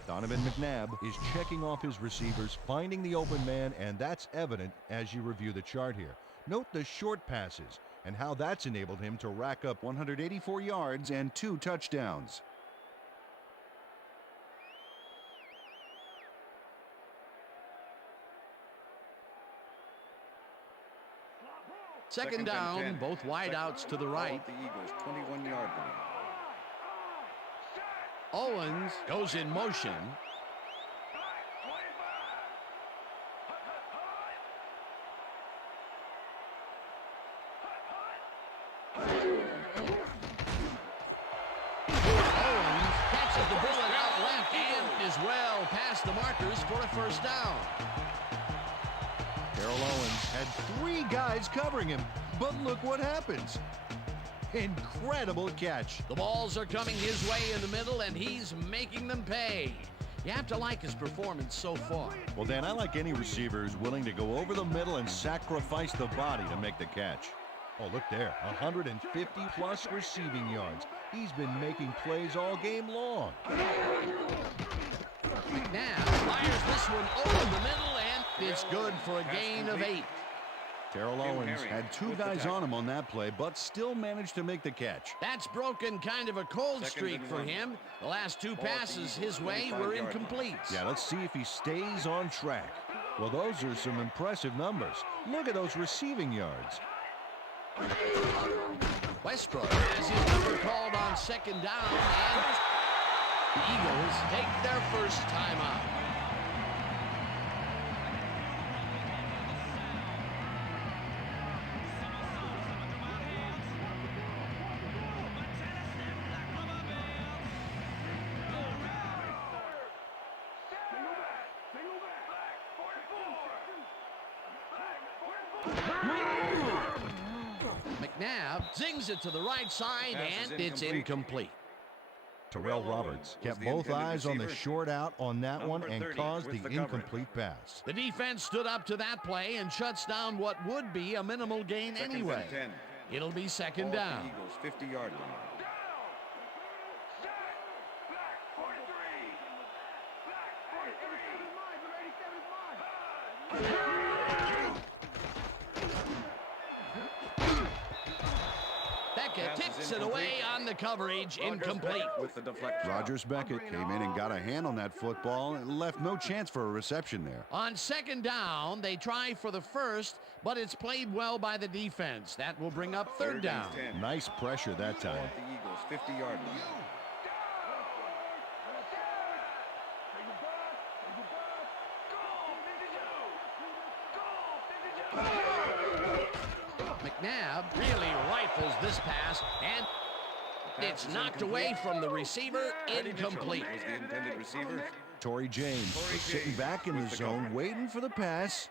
Donovan McNabb is checking off his receivers, finding the open man, and that's evident as you review the chart here. Note the short passes and how that's enabled him to rack up 184 yards and 2 touchdowns. Second down, both wideouts to the right. The Eagles 21-yard line. Owens goes in motion. Owens catches the bullet out left and is well past the markers for a 1st down. Terrell Owens had 3 guys covering him, but look what happens. Incredible catch. The balls are coming his way in the middle, and he's making them pay. You have to like his performance so far. Well, Dan, I like any receiver who's willing to go over the middle and sacrifice the body to make the catch. Oh, look there, 150-plus receiving yards. He's been making plays all game long. McNabb fires this one over the middle, and it's good for a gain of 8. Terrell Owens had 2 guys on him on that play, but still managed to make the catch. That's broken kind of a cold streak for him. The last 2 passes his way were incomplete. Yeah, let's see if he stays on track. Well, those are some impressive numbers. Look at those receiving yards. Westbrook has his number called on 2nd down, and the Eagles take their 1st timeout. McNabb zings it to the right side, Pass and is it's incomplete. incomplete. Terrell Roberts kept the both intended eyes on the receiver. short out on that one Number and 30 caused with the the coverage. incomplete pass. The defense stood up to that play and shuts down what would be a minimal gain Second anyway. and 10. It'll be second Ball at down. the Eagles' 50-yard line. Beckett Pass is tips it incomplete. away on the coverage, incomplete. With the deflection. Rogers Beckett came in and got a hand on that football and left no chance for a reception there. On second down, they try for the first, but it's played well by the defense. That will bring up third down. and 10. Nice pressure that Ball time. at the Eagles' 50-yard line. McNabb really rifles this pass, and it's knocked away from the receiver, incomplete. Was the intended receiver. Torrey James was sitting back in with the the zone coverage. waiting for the pass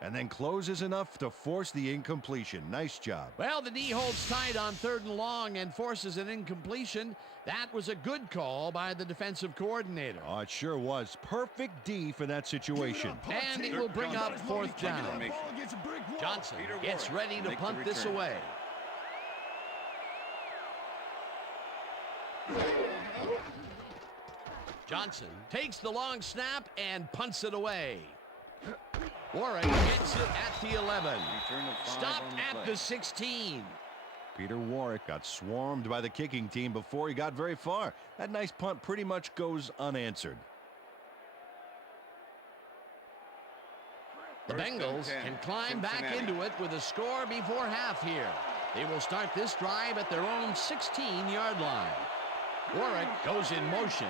and then closes enough to force the incompletion. Nice job. Well, the D holds tight on third and long and forces an incompletion. That was a good call by the defensive coordinator. Oh, it sure was. Perfect D for that situation. And it will bring up fourth down. Ball against a brick wall. Johnson Peter gets Warren ready to make the punt this return. away. Johnson takes the long snap and punts it away. Warren gets it at the 11. Return of 5 Stopped on the at play. the 16. Peter Warwick got swarmed by the kicking team before he got very far. That nice punt pretty much goes unanswered. The First and Bengals 10, can climb back Cincinnati. into it with a score before half here. They will start this drive at their own 16-yard line. Warwick goes in motion.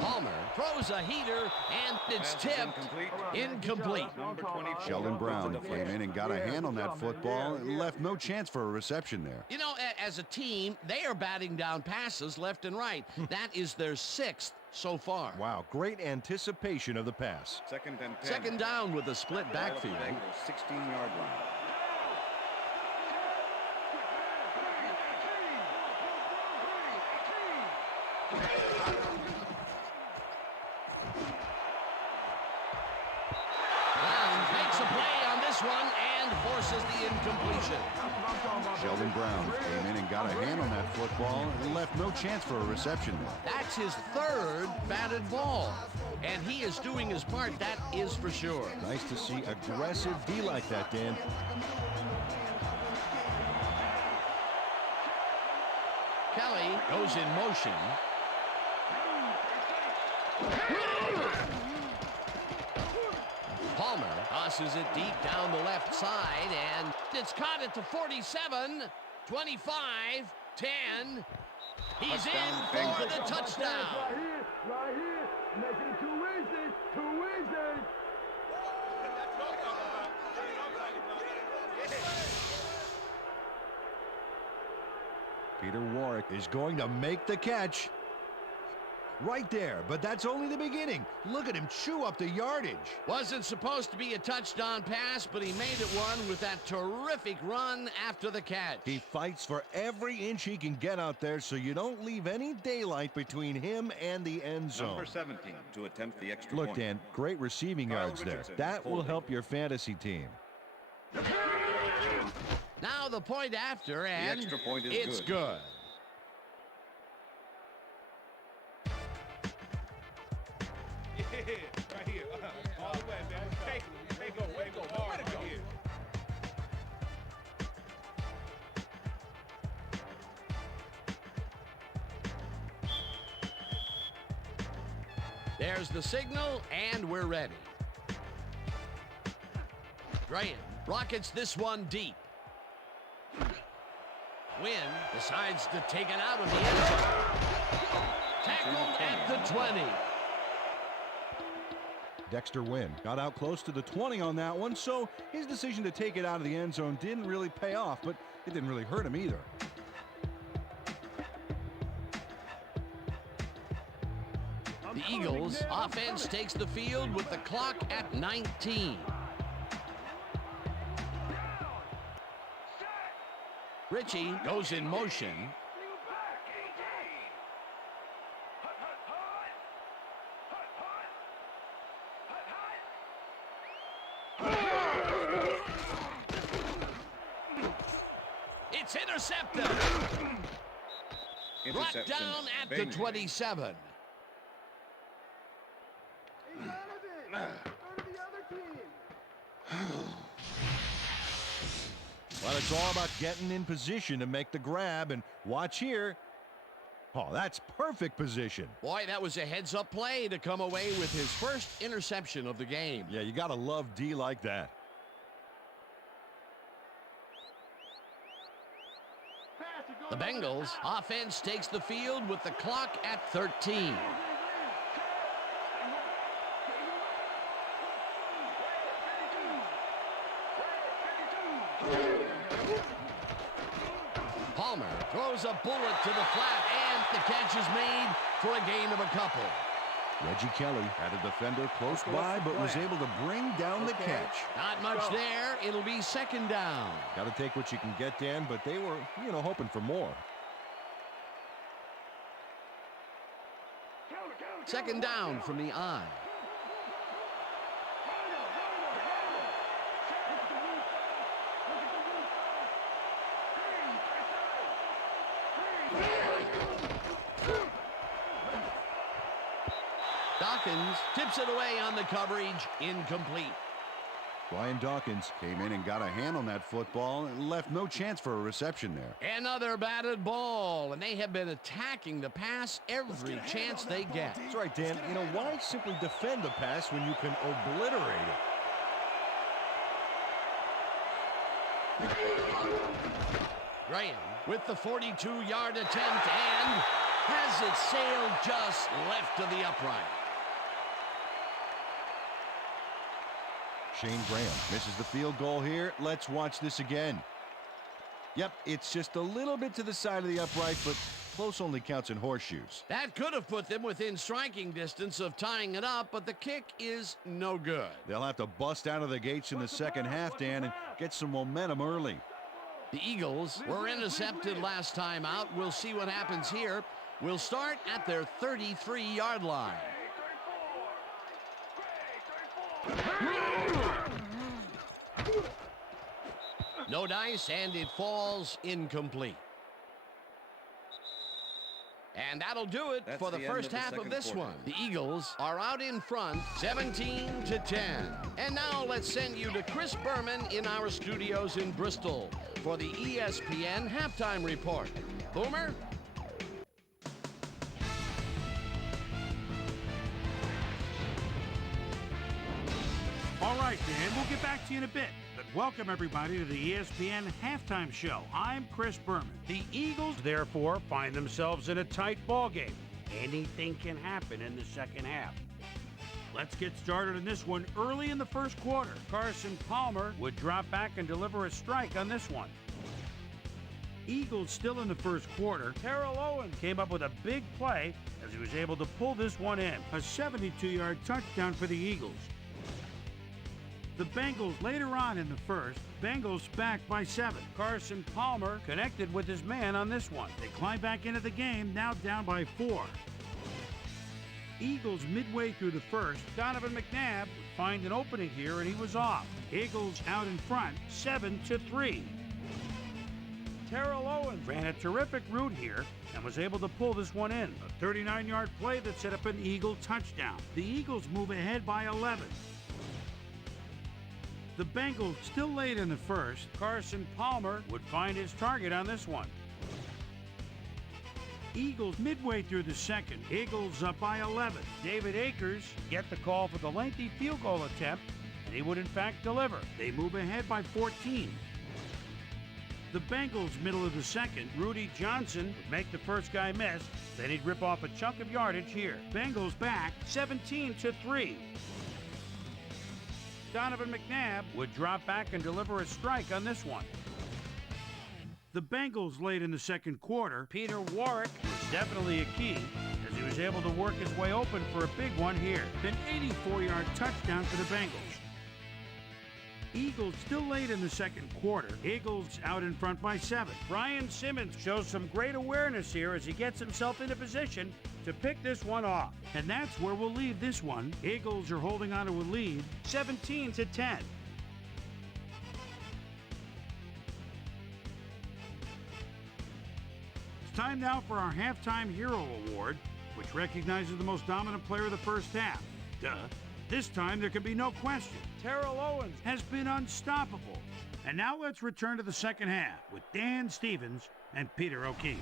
Palmer throws a heater, and it's Pass is tipped. Incomplete. Number 24. Sheldon Brown with the came in and got a hand on that football and left no chance for a reception there. You know, as a team, they are batting down passes left and right. That is their 6th so far. Wow, great anticipation of the pass. Second and 10. Second down with a split Ball at the backfield. Bengals' 16-yard line. Brown makes a play on this one and forces the incompletion. Sheldon Brown came in and got a hand on that football and left no chance for a reception there. That's his 3rd batted ball, and he is doing his part, that is for sure. Nice to see aggressive D like that, Dan. Kelly goes in motion. Palmer tosses it deep down the left side, and it's caught at the 47, 25, 10. He's in Touchdown, for Bengals. the touchdown. Right here. Making it too easy. Too easy. Peter Warwick is going to make the catch. Right there, but that's only the beginning. Look at him chew up the yardage. Wasn't supposed to be a touchdown pass, but he made it one with that terrific run after the catch. He fights for every inch he can get out there so you don't leave any daylight between him and the end zone. Number 17 to attempt the extra Look, point. Dan, great receiving Kyle yards there. Richardson That will holding. help your fantasy team. Now the point after, and extra point is it's good. good. Yeah, right here. All the way, man. Take it. Way to go. Hard right here. There's the signal, and we're ready. Graham rockets this one deep. Wynn decides to take it out of the end zone. Tackled at the 20. Dexter Wynn got out close to the 20 on that one, so his decision to take it out of the end zone didn't really pay off, but It didn't really hurt him either. The Eagles offense takes the field with the clock at 19. Richie goes in motion. It's intercepted. Brought Interception. down at the Bengals. 27. He's out of it. Go to the other team. Well, it's all about getting in position to make the grab, and watch here. Oh, that's perfect position. Boy, that was a heads-up play to come away with his first interception of the game. Yeah, you got to love D like that. The Bengals offense takes the field with the clock at 13. Palmer throws a bullet to the flat, and the catch is made for a gain of a couple. Reggie Kelly had a defender close by, but was able to bring down the catch. Not much there. It'll be second down. Got to take what you can get, Dan, but they were, hoping for more. Second down from the eye. Dawkins tips it away on the coverage, incomplete. Brian Dawkins came in and got a hand on that football and left no chance for a reception there. Another batted ball, and they have been attacking the pass every chance they get. That's right, Dan. Why simply defend the pass when you can obliterate it? Graham with the 42-yard attempt and has it sailed just left of the upright. Shane Graham misses the field goal here. Let's watch this again. Yep, it's just a little bit to the side of the upright, but close only counts in horseshoes. That could have put them within striking distance of tying it up, but the kick is no good. They'll have to bust out of the gates in the second half, Dan, and get some momentum early. The Eagles were intercepted last time out. We'll see what happens here. We'll start at their 33-yard line. No dice, and it falls incomplete. And that'll do it That's for the the first end of the half of second this quarter. one. The Eagles are out in front, 17-10. And now let's send you to Chris Berman in our studios in Bristol for the ESPN halftime report. Boomer? All right, Dan, we'll get back to you in a bit. But welcome, everybody, to the ESPN Halftime Show. I'm Chris Berman. The Eagles, therefore, find themselves in a tight ball game. Anything can happen in the second half. Let's get started in this one early in the first quarter. Carson Palmer would drop back and deliver a strike on this one. Eagles still in the first quarter. Terrell Owens came up with a big play as he was able to pull this one in. A 72-yard touchdown for the Eagles. The Bengals later on in the first. Bengals back by 7. Carson Palmer connected with his man on this one. They climb back into the game, now down by 4. Eagles midway through the first. Donovan McNabb would find an opening here, and he was off. Eagles out in front, 7-3. Terrell Owens ran a terrific route here and was able to pull this one in. A 39-yard play that set up an Eagle touchdown. The Eagles move ahead by 11. The Bengals still late in the first. Carson Palmer would find his target on this one. Eagles midway through the second. Eagles up by 11. David Akers get the call for the lengthy field goal attempt, and he would in fact deliver. They move ahead by 14. The Bengals middle of the second. Rudy Johnson would make the first guy miss. Then he'd rip off a chunk of yardage here. Bengals back 17-3. Donovan McNabb would drop back and deliver a strike on this one. the Bengals late in the second quarter, Peter Warwick was definitely a key as he was able to work his way open for a big one here. An 84-yard touchdown for the Bengals. Eagles still late in the second quarter. Eagles out in front by 7. Brian Simmons shows some great awareness here as he gets himself into position to pick this one off. And that's where we'll leave this one. Eagles are holding on to a lead, 17-10. It's time now for our Halftime Hero Award, which recognizes the most dominant player of the first half. Duh. This time there can be no question. Terrell Owens has been unstoppable. And now let's return to the second half with Dan Stevens and Peter O'Keefe.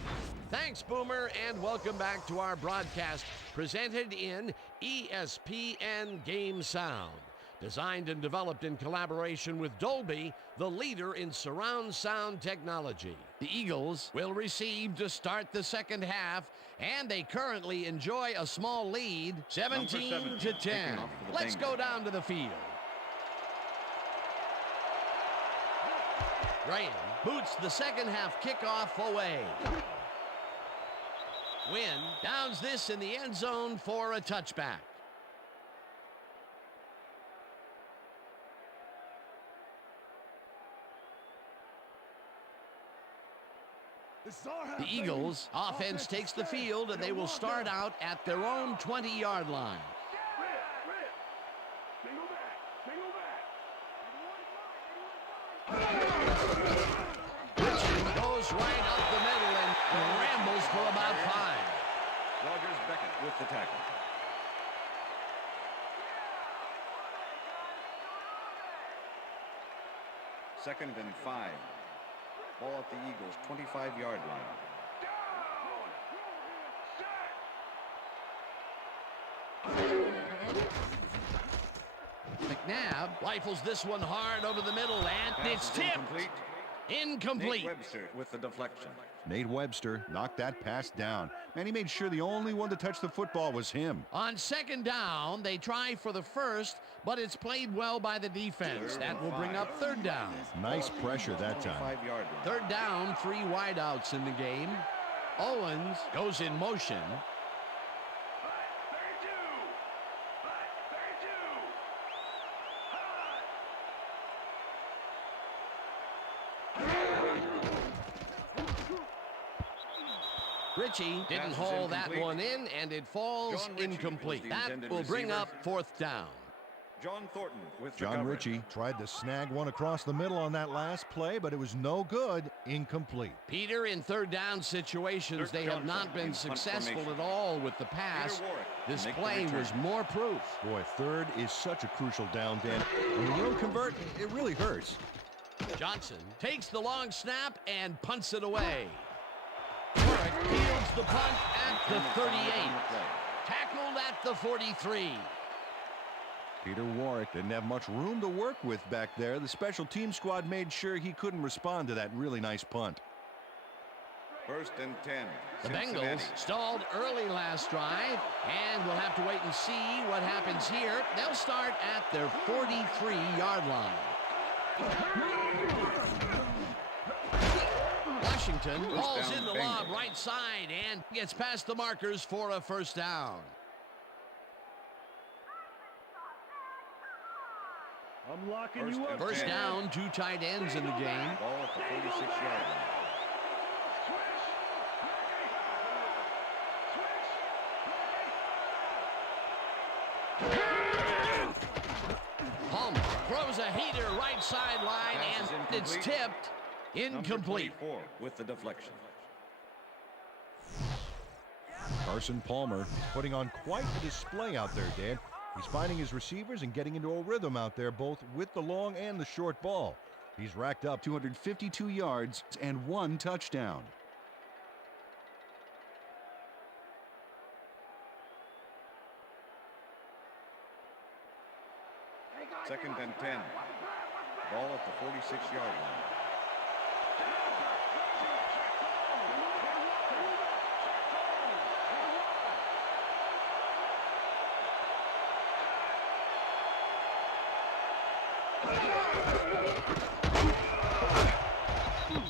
Thanks, Boomer, and welcome back to our broadcast presented in ESPN Game Sound. Designed and developed in collaboration with Dolby, the leader in surround sound technology. The Eagles will receive to start the second half, and they currently enjoy a small lead, 17-10. Let's go down to the field. Graham boots the second half kickoff away. Wynn downs this in the end zone for a touchback. The Eagles offense takes the field, and they will start out at their own 20-yard line. Goes right up the middle and rambles for about 5. Rogers Beckett with the tackle. Second and 5. Ball at the Eagles' 25-yard line. McNabb rifles this one hard over the middle, and it's tipped. Incomplete. Nate Webster with the deflection. Nate Webster knocked that pass down. Man, he made sure the only one to touch the football was him. On second down, they try for the first, but it's played well by the defense. That will bring up third down. Nice pressure that time. Third down, 3 wideouts in the game. Owens goes in motion. Ritchie didn't haul that one in, and it falls incomplete. That will bring up fourth down. John Thornton with John Ritchie tried to snag one across the middle on that last play, but it was no good. Incomplete. Peter, in third down situations, they have not been successful at all with the pass. This play was more proof. Boy, third is such a crucial down, Dan. When you don't convert, it really hurts. Johnson takes the long snap and punts it away. Warwick fields the punt at the 38. Tackled at the 43. Peter Warwick didn't have much room to work with back there. The special team squad made sure he couldn't respond to that really nice punt. First and 10. The Bengals stalled early last drive, and we'll have to wait and see what happens here. They'll start at their 43-yard line. Washington hauls in the lob right side and gets past the markers for a first down. I'm locking you up. First down, 2 tight ends in the game. Ball at the 46-yard line. Palmer throws a heater right sideline, and it's tipped. Incomplete. With the deflection. Carson Palmer putting on quite a display out there, Dan. He's finding his receivers and getting into a rhythm out there, both with the long and the short ball. He's racked up 252 yards and 1 touchdown. Second and 10. Ball at the 46-yard line.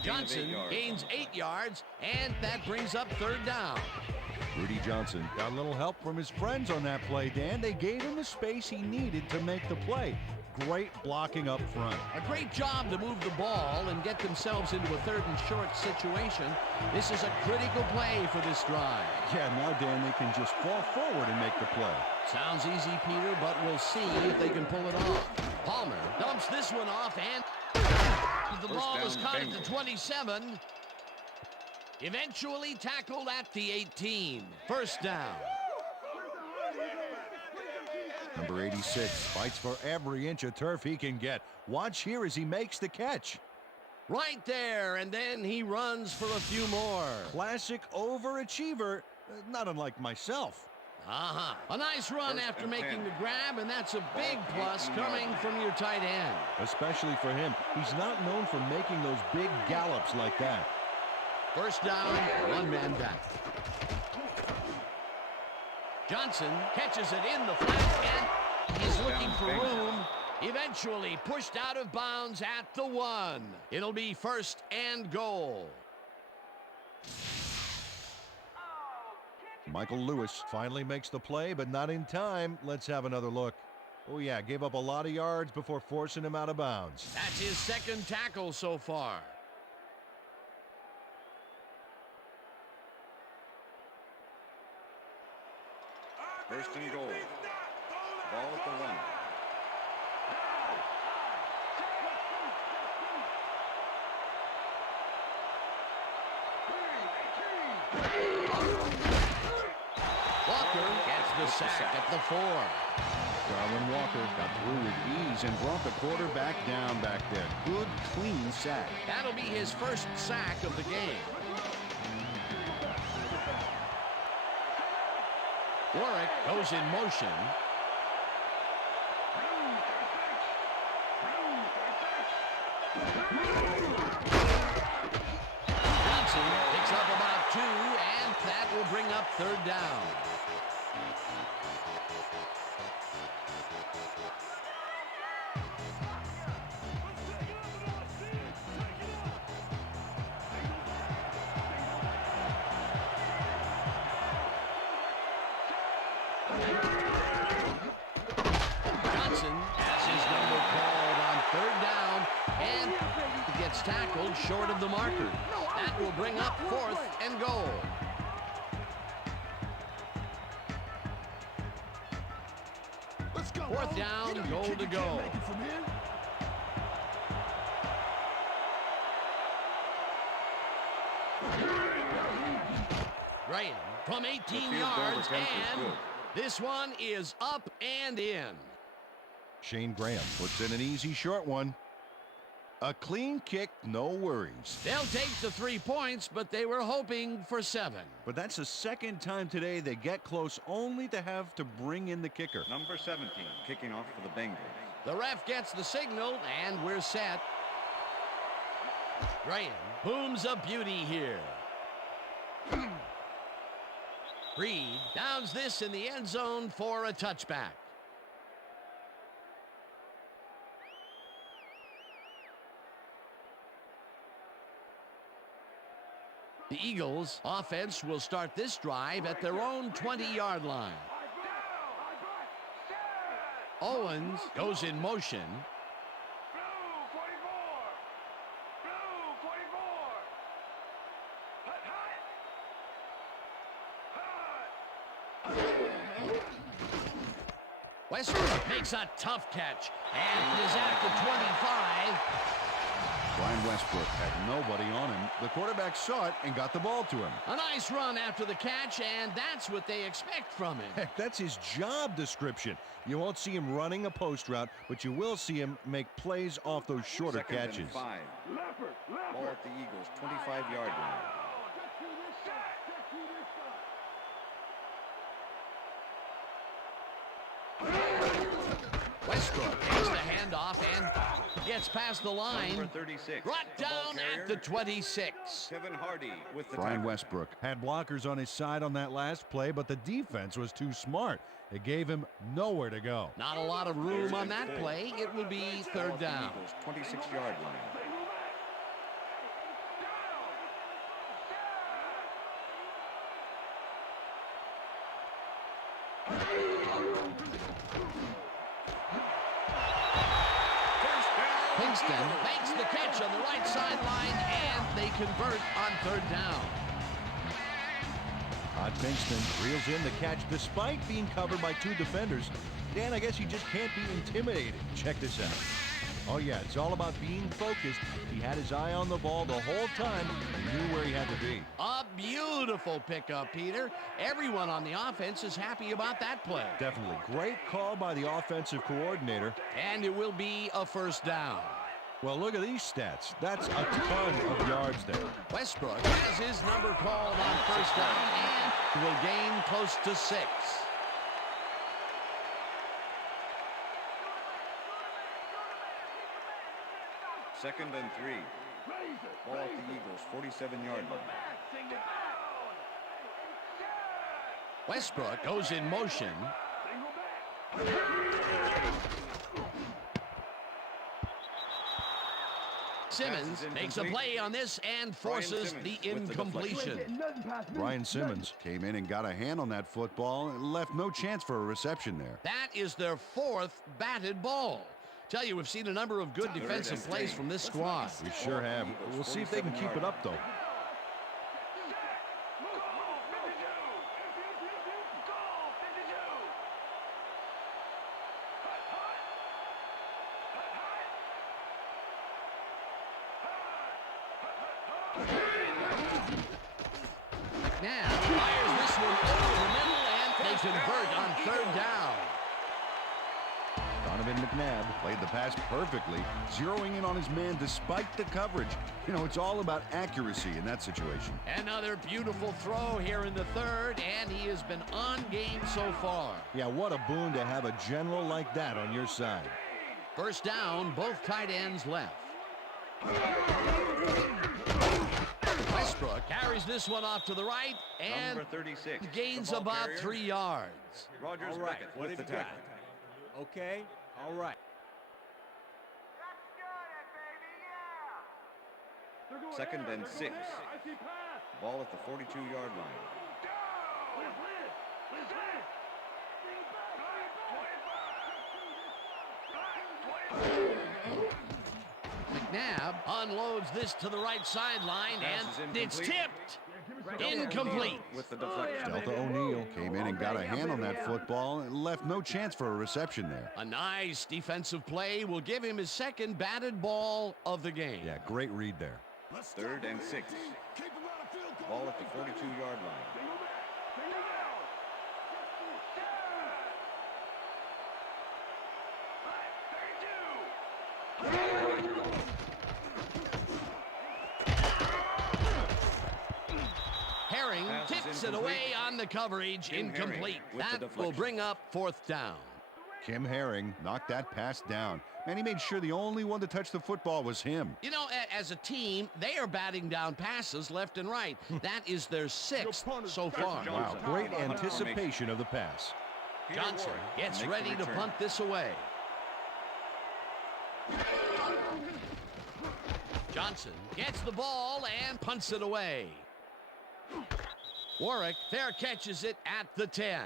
Johnson gains 8 yards, and that brings up third down. Rudy Johnson got a little help from his friends on that play, Dan. They gave him the space he needed to make the play. Great blocking up front. A great job to move the ball and get themselves into a third and short situation. This is a critical play for this drive. Yeah, now, Dan, they can just fall forward and make the play. Sounds easy, Peter, but we'll see if they can pull it off. Palmer dumps this one off, and the ball is caught at the 27. Eventually tackled at the 18. First down. Number 86 fights for every inch of turf he can get. Watch here as he makes the catch. Right there, and then he runs for a few more. Classic overachiever, not unlike myself. A nice run after making the grab, and that's a big plus coming from your tight end. Especially for him. He's not known for making those big gallops like that. First down, one man back. Johnson catches it in the flat, and he's looking for room. Eventually pushed out of bounds at the 1. It'll be first and goal. Michael Lewis finally makes the play, but not in time. Let's have another look. Oh, yeah, gave up a lot of yards before forcing him out of bounds. That's his second tackle so far. First and goal. Ball at the 1. Walker gets the sack at the 4. Darwin Walker got through with ease and brought the quarterback down back there. Good, clean sack. That'll be his first sack of the game. Warwick goes in motion. Johnson picks up about 2, and that will bring up third down. Johnson has his number called on third down, and gets tackled short of the marker. That will bring up fourth and goal. Fourth down, goal to go. Graham from 18 yards, and this one is up and in. Shane Graham puts in an easy short one. A clean kick, no worries. They'll take the 3 points, but they were hoping for 7. But that's the second time today they get close, only to have to bring in the kicker. Number 17 kicking off for the Bengals. The ref gets the signal, and we're set. Graham booms a beauty here. Reed downs this in the end zone for a touchback. The Eagles offense will start this drive at their own 20-yard line. Owens goes in motion. Westbrook makes a tough catch and is at the 25. Brian Westbrook had nobody on him. The quarterback saw it and got the ball to him. A nice run after the catch, and that's what they expect from him. Heck, that's his job description. You won't see him running a post route, but you will see him make plays off those shorter Second catches. and 5. Ball at the Eagles' 25-yard line. Westbrook takes the handoff and gets past the line. Number 36. Brought the ball down carrier, at the 26. Kevin Hardy with the Brian tackle. Westbrook had blockers on his side on that last play, but the defense was too smart. It gave him nowhere to go. Not a lot of room on that play. It will be third down. Eagles' 26-yard line. Pinkston makes the catch on the right sideline, and they convert on third down. Todd Pinkston reels in the catch despite being covered by two defenders. Dan, I guess he just can't be intimidated. Check this out. Oh, yeah, it's all about being focused. He had his eye on the ball the whole time. He knew where he had to be. A beautiful pickup, Peter. Everyone on the offense is happy about that play. Definitely. Great call by the offensive coordinator. And it will be a first down. Well, look at these stats. That's a ton of yards there. Westbrook has his number called on first down and will gain close to 6. Second and 3. Ball at the Eagles' 47-yard line. Westbrook goes in motion. Simmons makes a play on this and forces the incompletion. Ryan Simmons came in and got a hand on that football and left no chance for a reception there. That is their 4th batted ball. Tell you, we've seen a number of good defensive plays from this squad. We sure have. We'll see if they can keep it up, though. Now fires this one over the middle, and they convert on third down. Donovan McNabb played the pass perfectly, zeroing in on his man despite the coverage. You know, it's all about accuracy in that situation. Another beautiful throw here in the third, and he has been on game so far. Yeah, what a boon to have a general like that on your side. First down, both tight ends left. Westbrook carries this one off to the right and Number 36, gains about 3 yards. Rogers All right, Beckett what with have the you got? tackle. Okay, all right. Second and 6. Ball at the 42-yard line. McNabb unloads this to the right sideline, and it's tipped. Incomplete. With the deflection. Delta O'Neal came in and got a hand on that football and left no chance for a reception there. A nice defensive play will give him his 2nd batted ball of the game. Yeah, great read there. Third and 6. Ball at the 42-yard line. Herring tips it away on the coverage. Incomplete. That will bring up 4th down. Kim Herring knocked that pass down, and he made sure the only one to touch the football was him. You know, as a team, they are batting down passes left and right. That is their 6th so far. Wow, great anticipation of the pass. Johnson gets ready to punt this away. Johnson gets the ball and punts it away. Warwick fair catches it at the 10.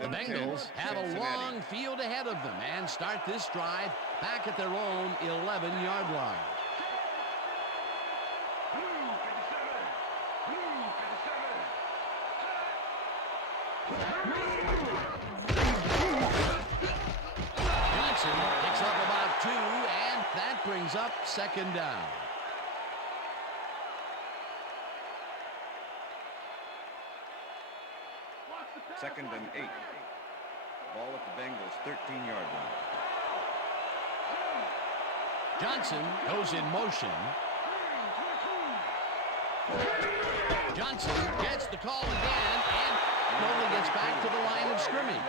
The Bengals have a long field ahead of them and start this drive back at their own 11-yard line. Johnson picks up about 2, and that brings up 2nd down. Second and 8. Ball at the Bengals' 13-yard line. Johnson goes in motion. Johnson gets the call again and only gets back to the line of scrimmage.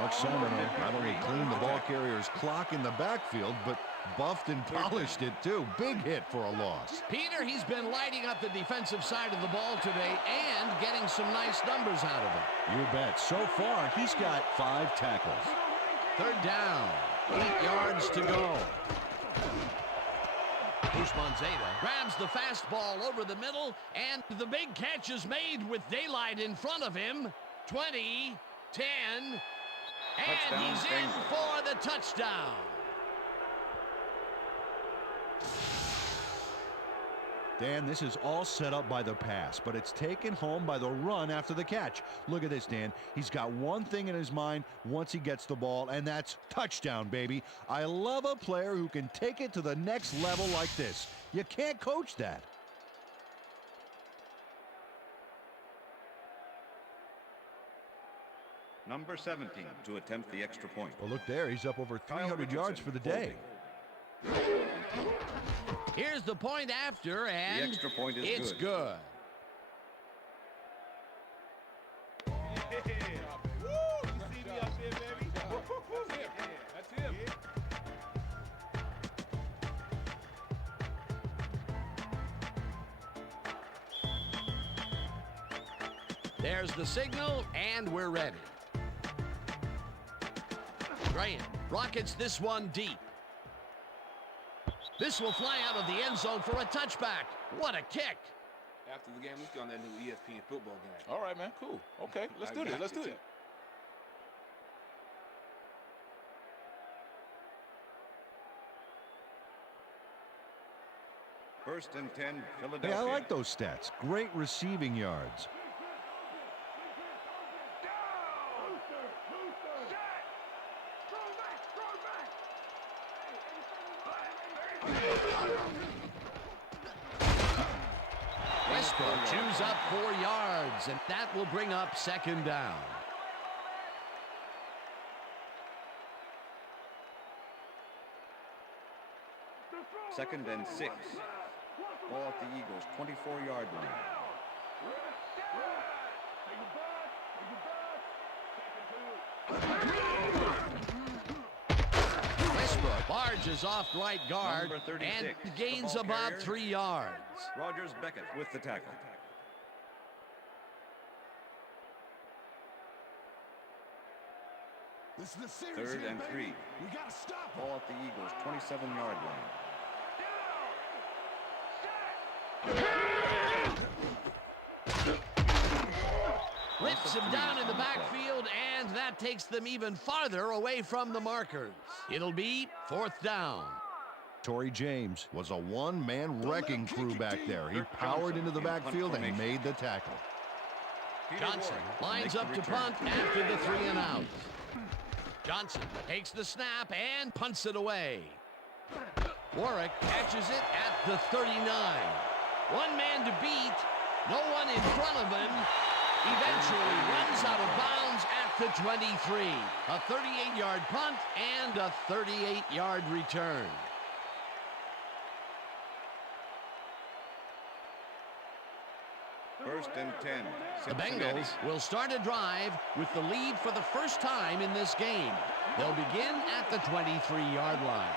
Mark Simino not only cleaned the ball carrier's clock in the backfield, but buffed and polished it too. Big hit for a loss. Peter, he's been lighting up the defensive side of the ball today and getting some nice numbers out of it. You bet. So far, he's got 5 tackles. 3rd down. 8 yards to go. Zeta grabs the fastball over the middle, and the big catch is made with daylight in front of him. 20, 10, and Touchdown, he's in Bengals. for the touchdown. Dan, this is all set up by the pass, but it's taken home by the run after the catch. Look at this, Dan. He's got one thing in his mind once he gets the ball, and that's touchdown, baby. I love a player who can take it to the next level like this. You can't coach that. Number 17 to attempt the extra point. Well, look there. He's up over 300 yards for the day. Here's the point after, and the extra point is it's good. good. Yeah. Woo! You see me up there, baby? That's him. Yeah, that's him. There's the signal, and we're ready. Graham rockets this one deep. This will fly out of the end zone for a touchback. What a kick. After the game, let's go on that new ESPN football game. All right, man. Cool. Okay, let's do this. Let's do it. First and 10, Hey, Philadelphia. I like those stats. Great receiving yards. Westbrook chews up 4 yards, and that will bring up second down. Second and 6. Ball at the Eagles' 24-yard line. Westbrook barges off right guard Number 36, and gains the ball about carrier. 3 yards. Rogers Beckett with the tackle. This is the series. Third here, and baby. 3. We gotta stop him. Ball at the Eagles' 27-yard line. Rips him down in the backfield, and that takes them even farther away from the markers. It'll be fourth down. Torrey James was a one-man wrecking crew back there. He powered into the backfield and made the tackle. Peter Johnson Warrick lines makes the up to return. punt after the 3 and out. Johnson takes the snap and punts it away. Warwick catches it at the 39. One man to beat, no one in front of him. Eventually runs out of bounds at the 23. A 38-yard punt and a 38-yard return. First and 10. The Bengals will start a drive with the lead for the first time in this game. They'll begin at the 23-yard line.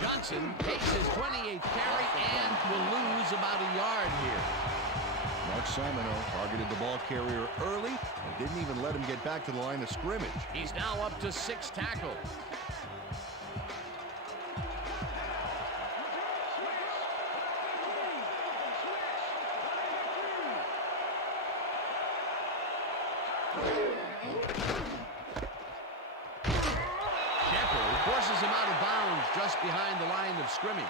Johnson takes his 28th carry and will lose about a yard here. Mark Simoneau targeted the ball carrier early and didn't even let him get back to the line of scrimmage. He's now up to 6 tackles. Forces him out of bounds just behind the line of scrimmage.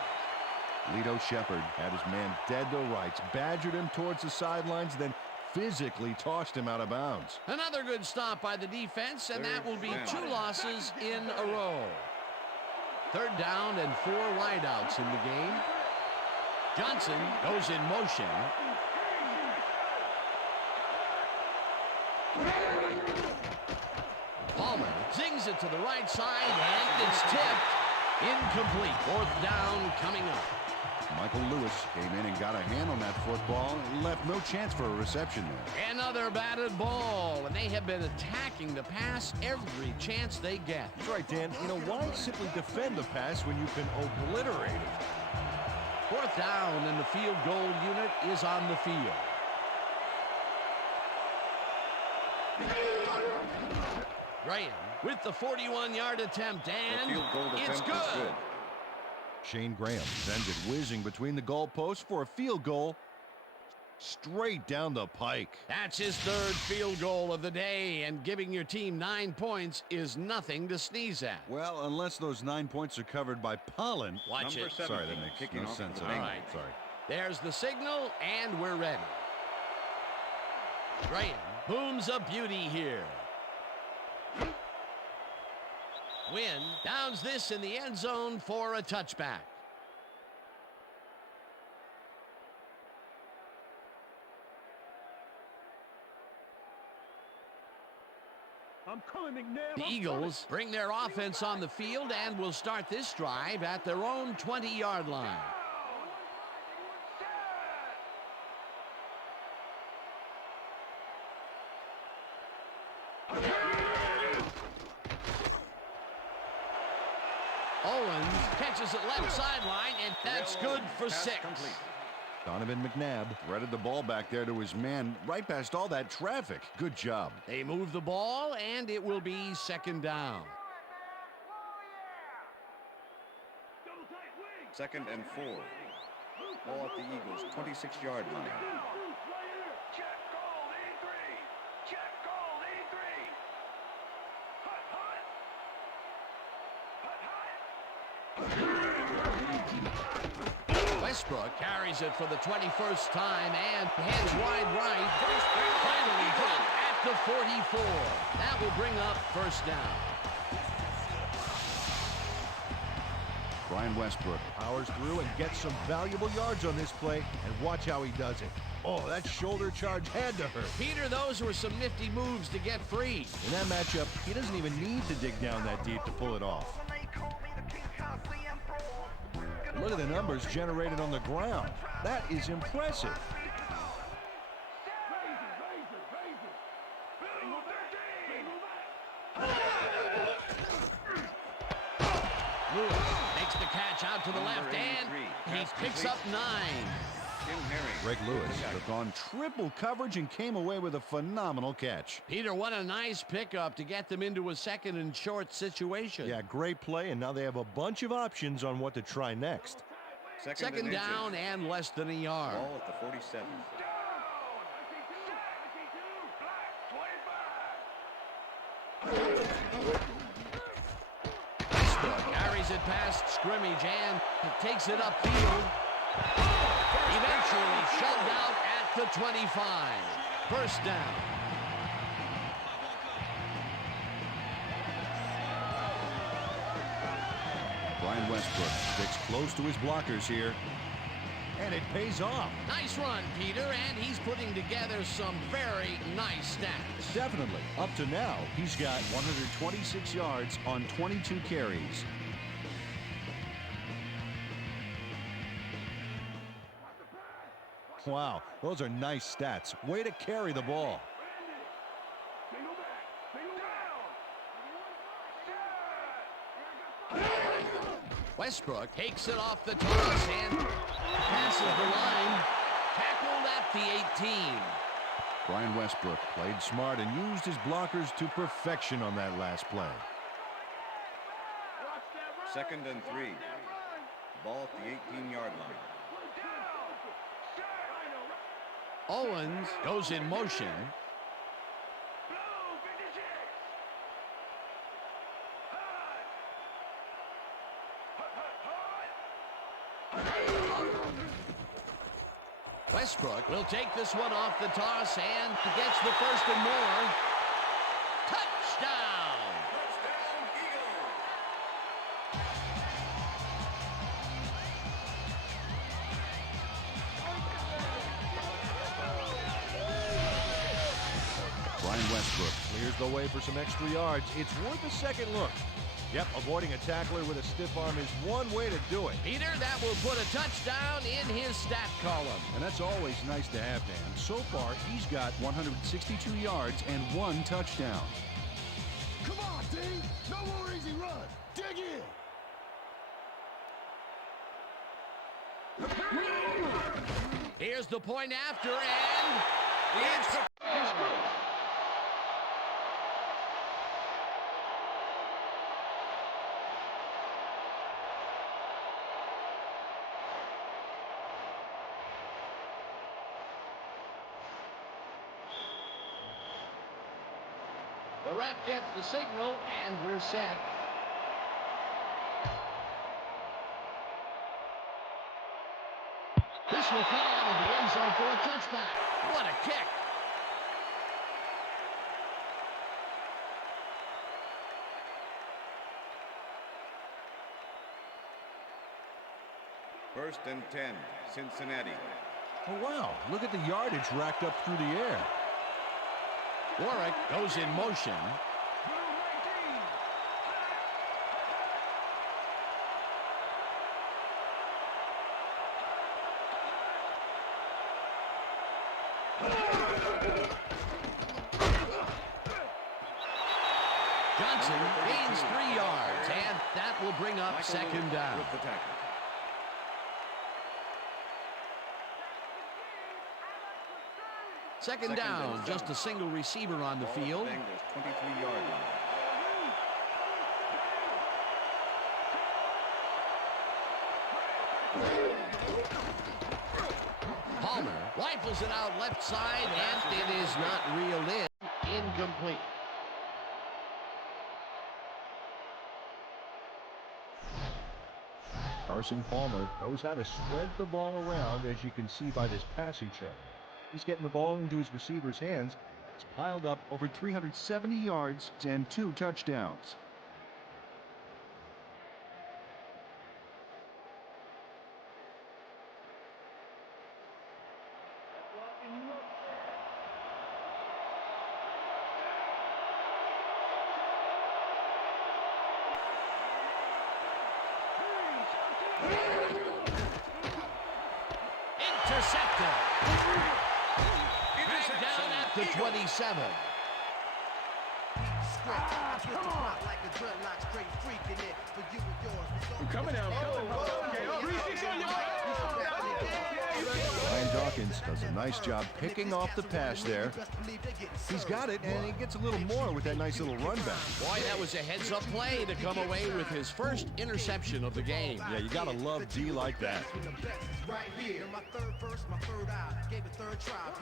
Lito Shepherd had his man dead to rights, badgered him towards the sidelines, then physically tossed him out of bounds. Another good stop by the defense, and that will be 2 losses in a row. Third down and 4 wideouts in the game. Johnson goes in motion. Palmer zings it to the right side, and it's tipped. Incomplete. Fourth down coming up. Michael Lewis came in and got a hand on that football and left no chance for a reception there. Another batted ball, and they have been attacking the pass every chance they get. That's right, Dan. You know, why simply defend the pass when you can obliterate it? Fourth down, and the field goal unit is on the field. Graham with the 41-yard attempt, The and field goal it's attempt is good. Shane Graham sends it whizzing between the goalposts for a field goal straight down the pike. That's his third field goal of the day, and giving your team 9 points is nothing to sneeze at. Well, unless those 9 points are covered by pollen. Watch Number it. 17 Sorry, that makes kicking no off sense for at the all. All right. Sorry. There's the signal, and we're ready. Graham booms a beauty here. Wynn downs this in the end zone for a touchback. I'm coming, McNabb. The Eagles bring their offense on the field and will start this drive at their own 20-yard line. Owens catches it left sideline, and that's good for Pass 6. complete. Donovan McNabb threaded the ball back there to his man right past all that traffic. Good job. They move the ball, and it will be 2nd down. 2nd and 4. Ball at the Eagles' 26-yard line. Westbrook carries it for the 21st time and heads wide right. Finally dropped at the 44. That will bring up 1st down. Brian Westbrook powers through and gets some valuable yards on this play, and watch how he does it. Oh, that shoulder charge had to hurt. Peter, those were some nifty moves to get free. In that matchup, he doesn't even need to dig down that deep to pull it off. Look at the numbers generated on the ground. That is impressive. Lewis makes the catch out to the left, and he picks up 9. Greg Lewis took on triple coverage and came away with a phenomenal catch. Peter, what a nice pickup to get them into a 2nd and short situation. Yeah, great play, and now they have a bunch of options on what to try next. 2nd down and less than a yard. Ball at the 47. Westbrook carries it past scrimmage and takes it upfield. Eventually shoved out at the 25. 1st down. Brian Westbrook sticks close to his blockers here, and it pays off. Nice run, Peter, and he's putting together some very nice stats. Definitely. Up to now, he's got 126 yards on 22 carries. Wow, those are nice stats. Way to carry the ball. Westbrook takes it off the toss and passes the line. Tackled at the 18. Brian Westbrook played smart and used his blockers to perfection on that last play. 2nd and 3. Ball at the 18-yard line. Owens goes in motion. Westbrook will take this one off the toss and gets the 1st and more. Touchdown! Brian Westbrook clears the way for some extra yards. It's worth a second look. Yep, avoiding a tackler with a stiff arm is one way to do it. Peter, that will put a touchdown in his stat column. And that's always nice to have, Dan. So far, he's got 162 yards and 1 touchdown. Come on, D. No more easy run. Dig in. Here's the point after, and it's... ref gets the signal, and we're set. This will come out of the end zone for a touchback. What a kick. First and 10, Cincinnati. Oh, wow. Look at the yardage racked up through the air. Warwick goes in motion. Johnson gains 3 yards, and that will bring up second down. With the tackle. Second down, just a single receiver on the field. Bengals 23-yard line. Palmer rifles it out left side, and it is not reeled in. Incomplete. Carson Palmer knows how to spread the ball around, as you can see by this passing chart. He's getting the ball into his receivers' hands. It's piled up over 370 yards and 2 touchdowns. Intercepted. Dragged down at the 27. I'm coming out. Ryan Dawkins does a nice job picking off the pass there. He's got it, and he gets a little more with that nice little run back. Boy, that was a heads-up play to come away with his first interception of the game. Yeah, you gotta love D like that.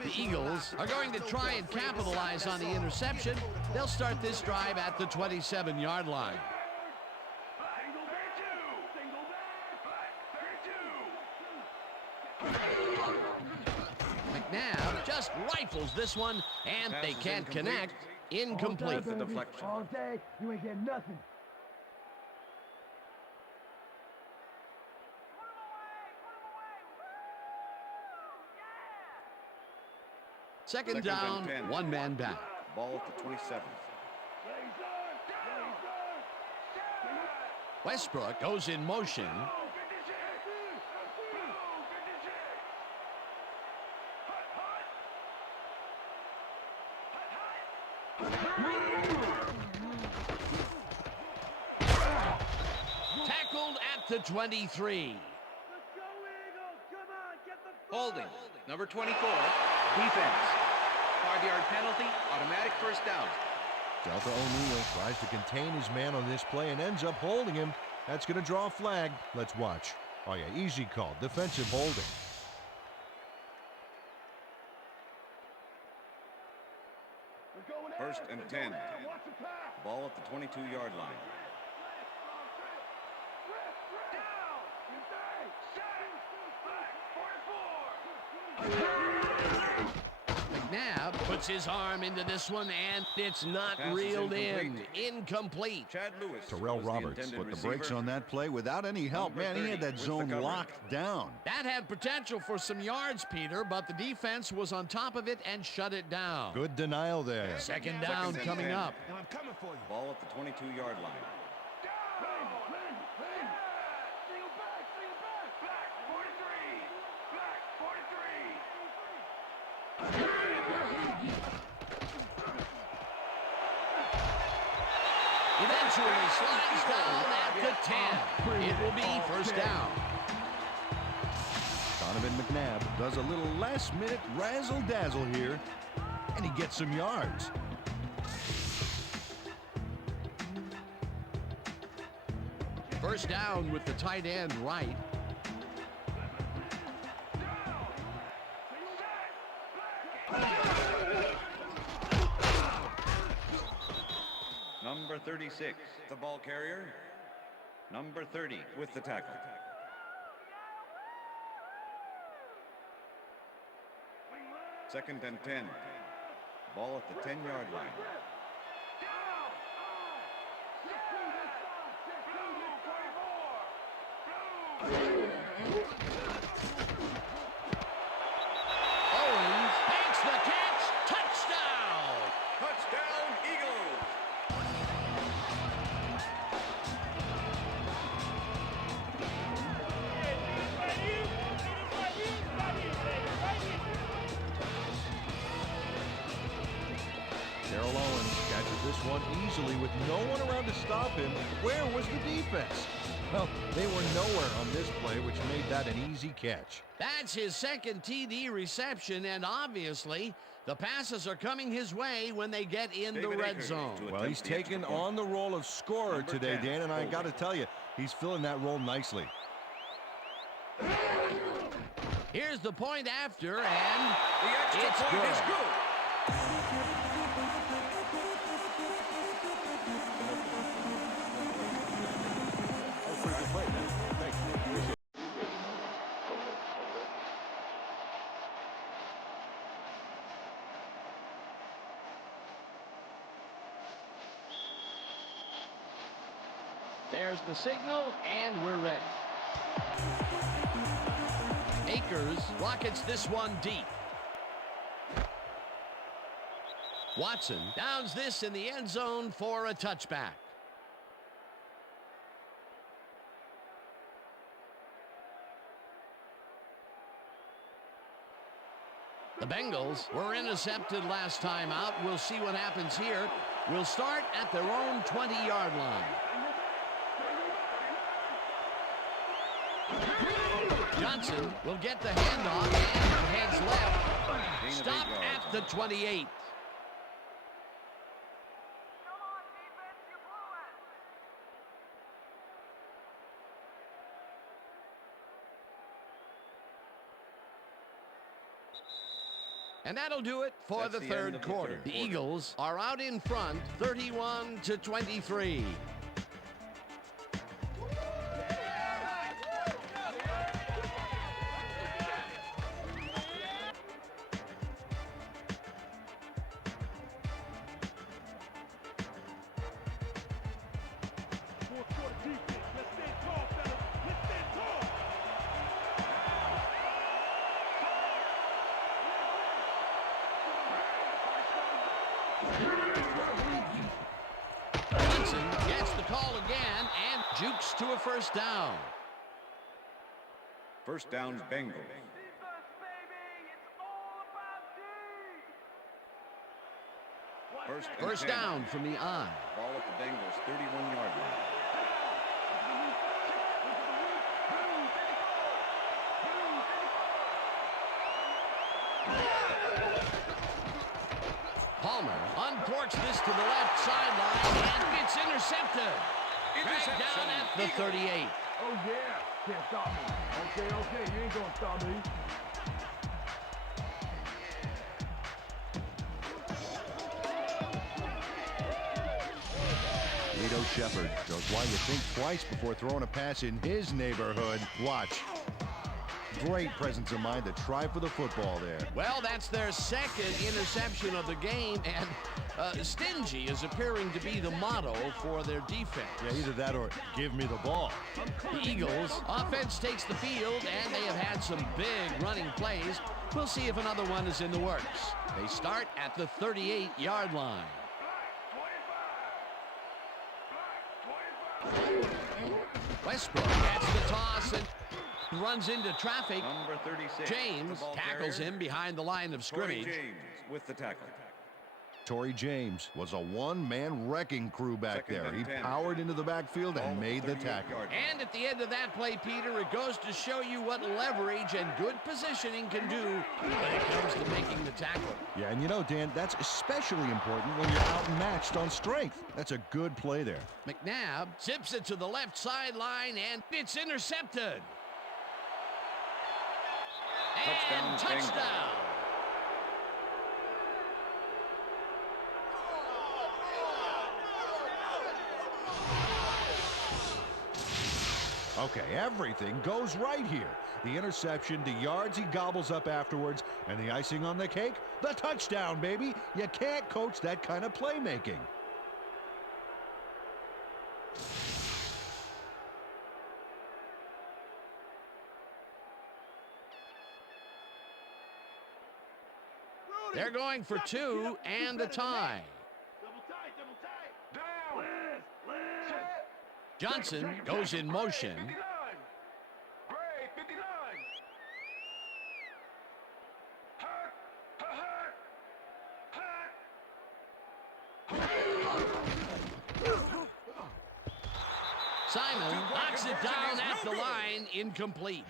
The Eagles are going to try and capitalize on the interception. They'll start this drive at the 27-yard line. McNabb just rifles this one, and they can't connect. Incomplete. The deflection. All day, you ain't getting nothing. Second down, 10. one man back. Ball at the 27. Westbrook goes in motion. Tackled at the 23. Holding. Number 24. Defense. 5-yard penalty. Automatic first down. Delta O'Neill tries to contain his man on this play and ends up holding him. That's going to draw a flag. Let's watch. Oh, yeah, easy call. Defensive holding. First and 10. Ball at the 22-yard line. McNabb puts his arm into this one, and it's not Pass is reeled in. incomplete. Incomplete. Chad Lewis. Terrell was the Roberts intended put the receiver. brakes on that play without any help. Number Man, he had 30 that with the zone coverage. locked down. That had potential for some yards, Peter, but the defense was on top of it and shut it down. Good denial there. Second down and coming 10. up. Now I'm coming for you. Ball at the 22-yard line. Eventually slides down at the 10. It will be first down. Donovan McNabb does a little last-minute razzle-dazzle here, and he gets some yards. First down with the tight end right. number 36, the ball carrier. Number 30 with the tackle. Second and 10. Ball at the 10-yard line. Owens makes the catch. Touchdown! Touchdown, Eagles! Darrell Owens catches this one easily with no one around to stop him. Where was the defense? Well, they were nowhere on this play, which made that an easy catch. That's his second TD reception, and obviously the passes are coming his way when they get in the red zone. Well, he's taken on the role of scorer today, Dan, and I got to tell you, he's filling that role nicely. Here's the point after, and The it's extra point good. is good. There's the signal, and we're ready. Akers rockets this one deep. Watson downs this in the end zone for a touchback. The Bengals were intercepted last time out. We'll see what happens here. We'll start at their own 20-yard line. Johnson will get the handoff and heads left. Stop at the 28. And that'll do it for the third quarter. The Eagles are out in front, 31-23. Johnson gets the call again and jukes to a first down. First down, Bengals. First down from the I. Ball at the Bengals' 31-yard line. Palmer uncorks this to the left sideline, and it's intercepted. Dragged down at the 38. Oh, yeah. Can't stop me. Okay, you ain't gonna stop me. Lito Shepard shows why you think twice before throwing a pass in his neighborhood. Watch. Great presence of mind to try for the football there. Well, that's their second interception of the game, and stingy is appearing to be the motto for their defense. Yeah, either that or give me the ball. The Eagles offense takes the field, and they have had some big running plays. We'll see if another one is in the works. They start at the 38-yard line. Westbrook gets the toss and runs into traffic. Number 36. James tackles him behind the line of Torrey scrimmage. James with the tackle. Torrey James was a one-man wrecking crew back Second there. and He 10. powered into the backfield and made the tackle. And at the end of that play, Peter, it goes to show you what leverage and good positioning can do when it comes to making the tackle. Yeah, and you know, Dan, that's especially important when you're outmatched on strength. That's a good play there. McNabb zips it to the left sideline, and it's intercepted. And Touchdown, touchdown. Okay, everything goes right here. The interception, the yards he gobbles up afterwards, and the icing on the cake, the touchdown, baby. You can't coach that kind of playmaking. They're going for two and a tie. Johnson goes in motion. Simon knocks it down at the line, incomplete.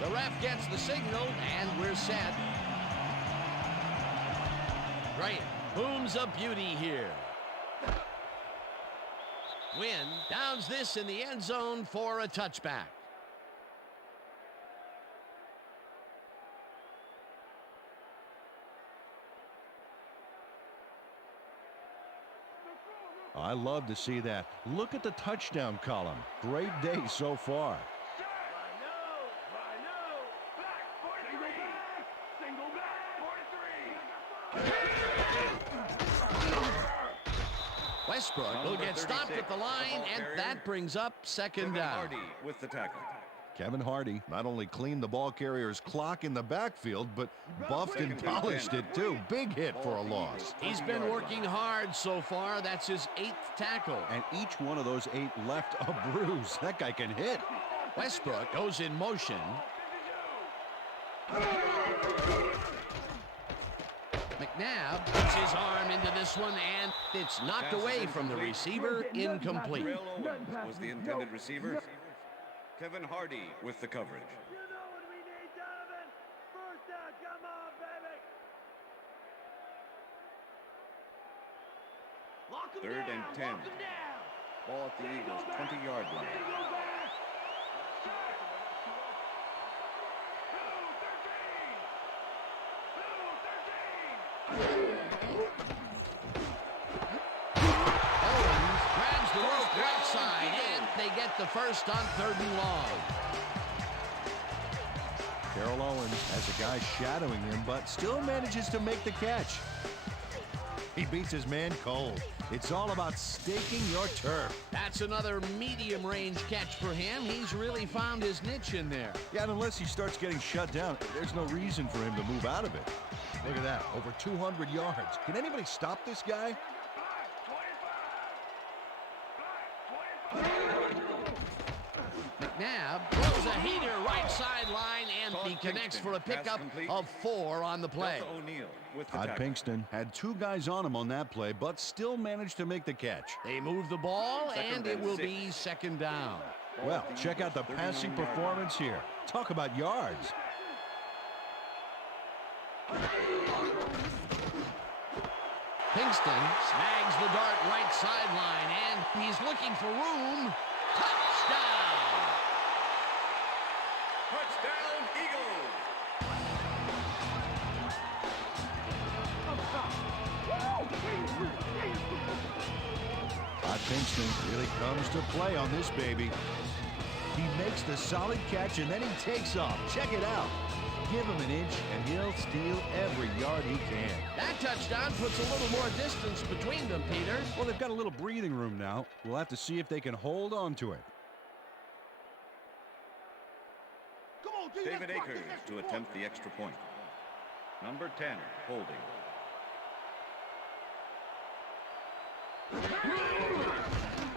The ref gets the signal, and we're set. Bryant booms a beauty here. Wynn downs this in the end zone for a touchback. I love to see that. Look at the touchdown column. Great day so far. Westbrook will get stopped at the line, and that brings up second down. Hardy with the tackle. Kevin Hardy not only cleaned the ball carrier's clock in the backfield, but buffed and polished it too. Big hit for a loss. He's been working hard so far. That's his 8th tackle. And each one of those 8 left a bruise. That guy can hit. Westbrook goes in motion. McNabb puts his arm into this one, and it's knocked away from the receiver, incomplete. Terrell Owens was the intended receiver. Kevin Hardy with the coverage. You know what we need, Donovan. First down, come on, baby. Lock him Third down, and 10. lock him down. Ball at the Eagles' 20-yard line. Owens grabs the rope right side, and they get the first on 3rd and long. Terrell Owens has a guy shadowing him, but still manages to make the catch. He beats his man cold. It's all about staking your turf. That's another medium-range catch for him. He's really found his niche in there. Yeah, and unless he starts getting shut down, there's no reason for him to move out of it. Look at that, over 200 yards. Can anybody stop this guy? McNabb throws a heater right sideline, and he connects for a pickup of 4 on the play. O'Neal with the Todd tackle. Pinkston had 2 guys on him on that play, but still managed to make the catch. They move the ball, and it will 6. be 2nd down. Well, check out the passing performance here. Talk about yards. Pinkston snags the dart right sideline, and he's looking for room. Touchdown! Touchdown, Eagles! Todd Pinkston really comes to play on this baby. He makes the solid catch, and then he takes off. Check it out. Give him an inch, and he'll steal every yard he can. That touchdown puts a little more distance between them, Peter. Well, they've got a little breathing room now. We'll have to see if they can hold on to it. Come on, D, David let's rock Akers this extra to point. attempt the extra point. Number 10, holding.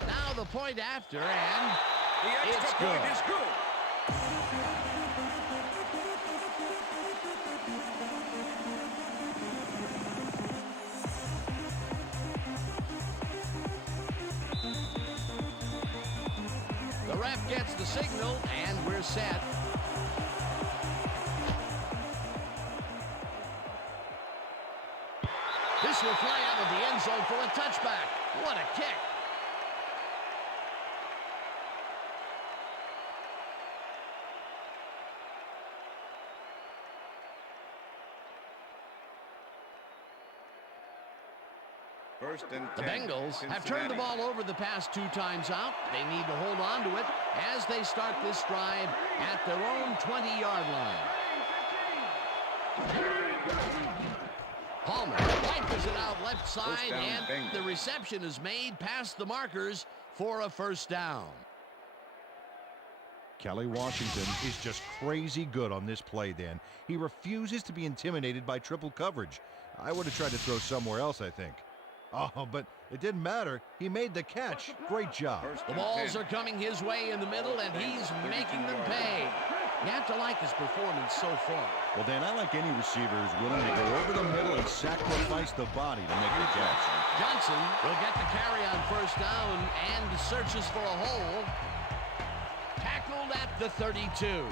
Now the point after, and The it's extra point good. is good. The ref gets the signal, and we're set. This will fly out of the end zone for a touchback. What a kick. First and The 10. Bengals have turned the ball over the past 2 times out. They need to hold on to it as they start this drive at their own 20-yard line. Palmer wipers it out left side, and Bengals. the reception is made past the markers for a first down. Kelly Washington is just crazy good on this play, Dan. He refuses to be intimidated by triple coverage. I would have tried to throw somewhere else, I think. Oh, but it didn't matter. He made the catch. Great job. The balls are coming his way in the middle, and he's making them pay. You have to like his performance so far. Well, Dan, I like any receiver who's willing to go over the middle and sacrifice the body to make the catch. Johnson will get the carry on first down and searches for a hole. Tackled at the 32.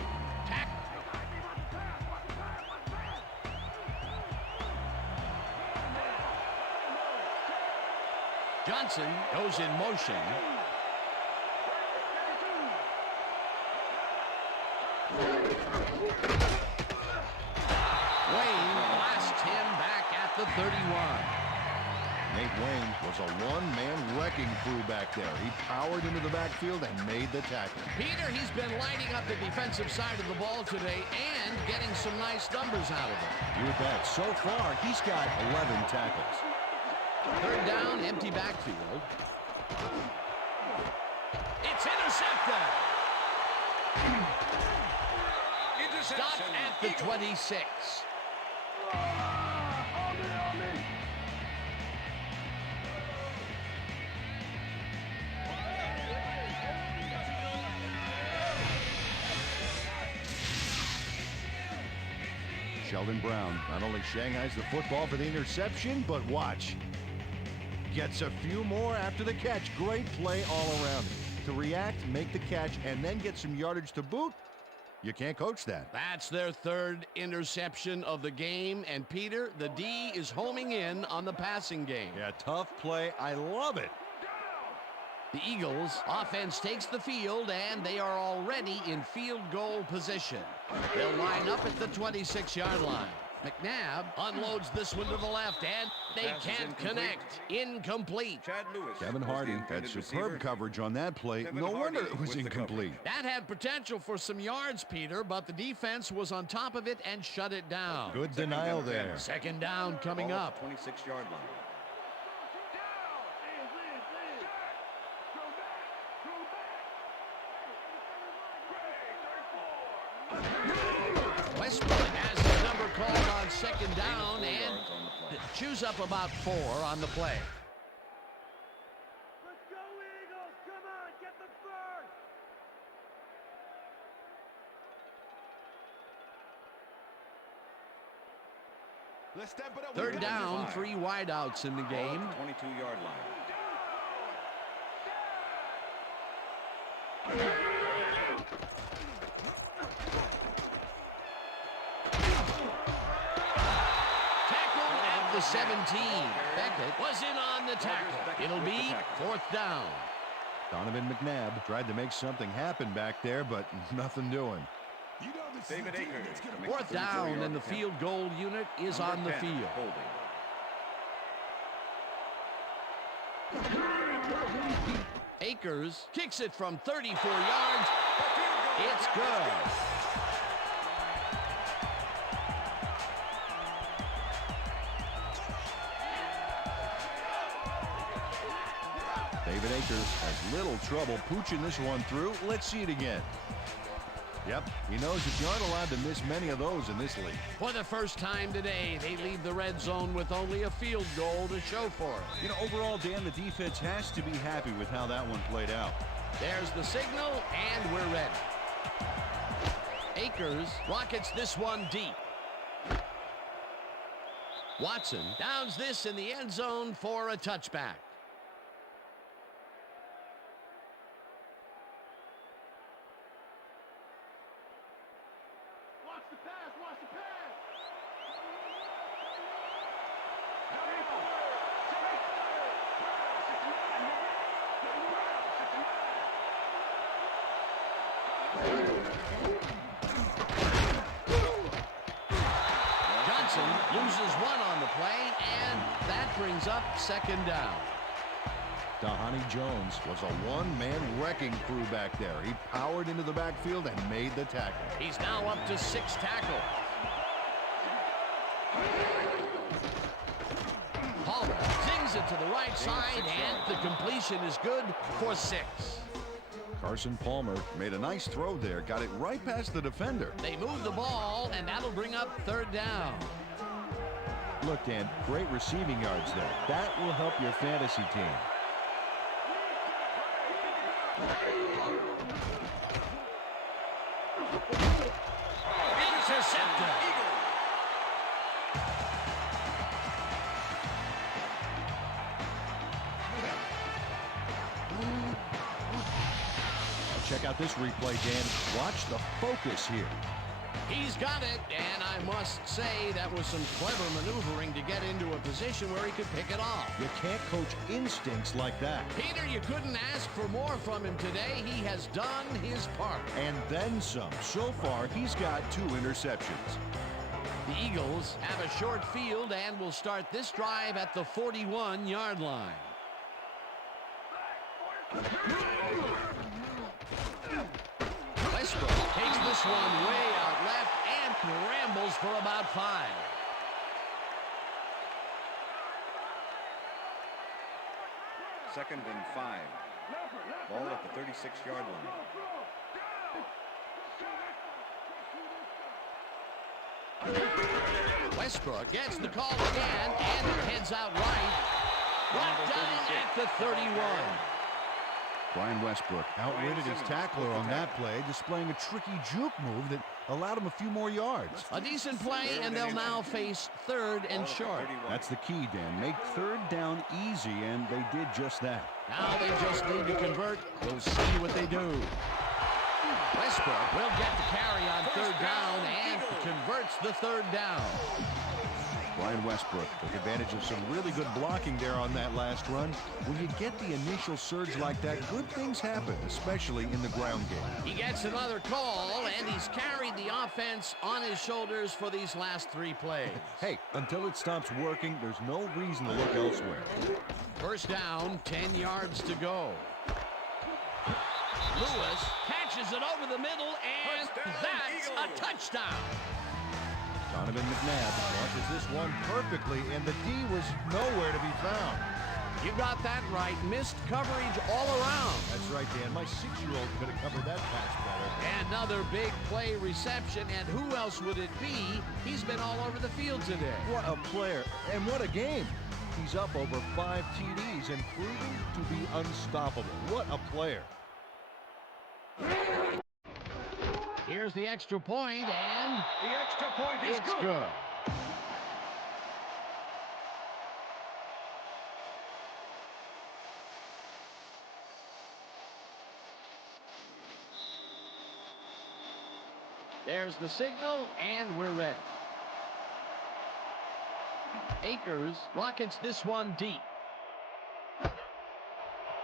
Johnson goes in motion. Wayne blasts him back at the 31. Nate Wayne was a one-man wrecking crew back there. He powered into the backfield and made the tackle. Peter, he's been lighting up the defensive side of the ball today and getting some nice numbers out of it. You bet. So far, he's got 11 tackles. Third down, empty backfield. It's intercepted. Stopped at the 26. Sheldon Brown not only shanghais the football for the interception, but watch. Gets a few more after the catch. Great play all around. To react, make the catch, and then get some yardage to boot, you can't coach that. That's their third interception of the game, and Peter, the D is homing in on the passing game. Yeah, tough play. I love it. The Eagles offense takes the field, and they are already in field goal position. They'll line up at the 26-yard line. McNabb unloads this one to the left, and they can't connect. Incomplete. Chad Lewis. Kevin Hardy had superb coverage on that play. No wonder it was incomplete. That had potential for some yards, Peter, but the defense was on top of it and shut it down. Good denial there. Second down coming up. 26-yard line. Westbrook has the number called on second down and chews up about 4 on the play. Let's go, Eagles! Come on, get the first! Let's step it up. Third down, 3 wideouts in the game. 22-yard line. Tackled at the 17. Beckett was in on the tackle. It'll be 4th down. Donovan McNabb tried to make something happen back there, but nothing doing. David Akers. 4th down, and the field goal unit is on the field. Akers kicks it from 34 yards. It's good. David Akers has little trouble pooching this one through. Let's see it again. Yep, he knows that you aren't allowed to miss many of those in this league. For the first time today, they leave the red zone with only a field goal to show for it. You know, overall, Dan, the defense has to be happy with how that one played out. There's the signal, and we're ready. Akers rockets this one deep. Watson downs this in the end zone for a touchback. Watch the pass! Watch the pass! Johnson loses run on the play, and that brings up second down. Dhani Jones was a one-man wrecking crew back there. He powered into the backfield and made the tackle. He's now up to 6 tackles. Palmer zings it to the right side, and the completion is good for 6. Carson Palmer made a nice throw there, got it right past the defender. They move the ball, and that'll bring up third down. Look, Dan, great receiving yards there. That will help your fantasy team. Intercepted. Check out this replay, Dan. Watch the focus here. He's got it, and I must say that was some clever maneuvering to get into a position where he could pick it off. You can't coach instincts like that. Peter, you couldn't ask for more from him today. He has done his part. And then some. So far, he's got 2 interceptions. The Eagles have a short field and will start this drive at the 41-yard line. Westbrook takes this one way out left and rambles for about 5. Second and 5. Ball at the 36-yard line. Westbrook gets the call again, and it heads out right. Brought down at the 31. Brian Westbrook outwitted his tackler on that play, displaying a tricky juke move that allowed him a few more yards. A decent play, and they'll now face third and short. That's the key, Dan. Make third down easy, and they did just that. Now they just need to convert. We'll see what they do. Westbrook will get the carry on third down and converts the third down. Brian Westbrook took advantage of some really good blocking there on that last run. When you get the initial surge like that, good things happen, especially in the ground game. He gets another call, and he's carried the offense on his shoulders for these last 3 plays. Hey, until it stops working, there's no reason to look elsewhere. First down, 10 yards to go. Lewis catches it over the middle, and that's a touchdown. Donovan McNabb launches this one perfectly, and the D was nowhere to be found. You got that right. Missed coverage all around. That's right, Dan. My 6-year-old could have covered that pass better. Another big play reception, and who else would it be? He's been all over the field today. What a player, and what a game. He's up over 5 TDs and proving to be unstoppable. What a player. Here's the extra point, and The extra point is it's good. There's the signal, and we're ready. Akers rockets this one deep.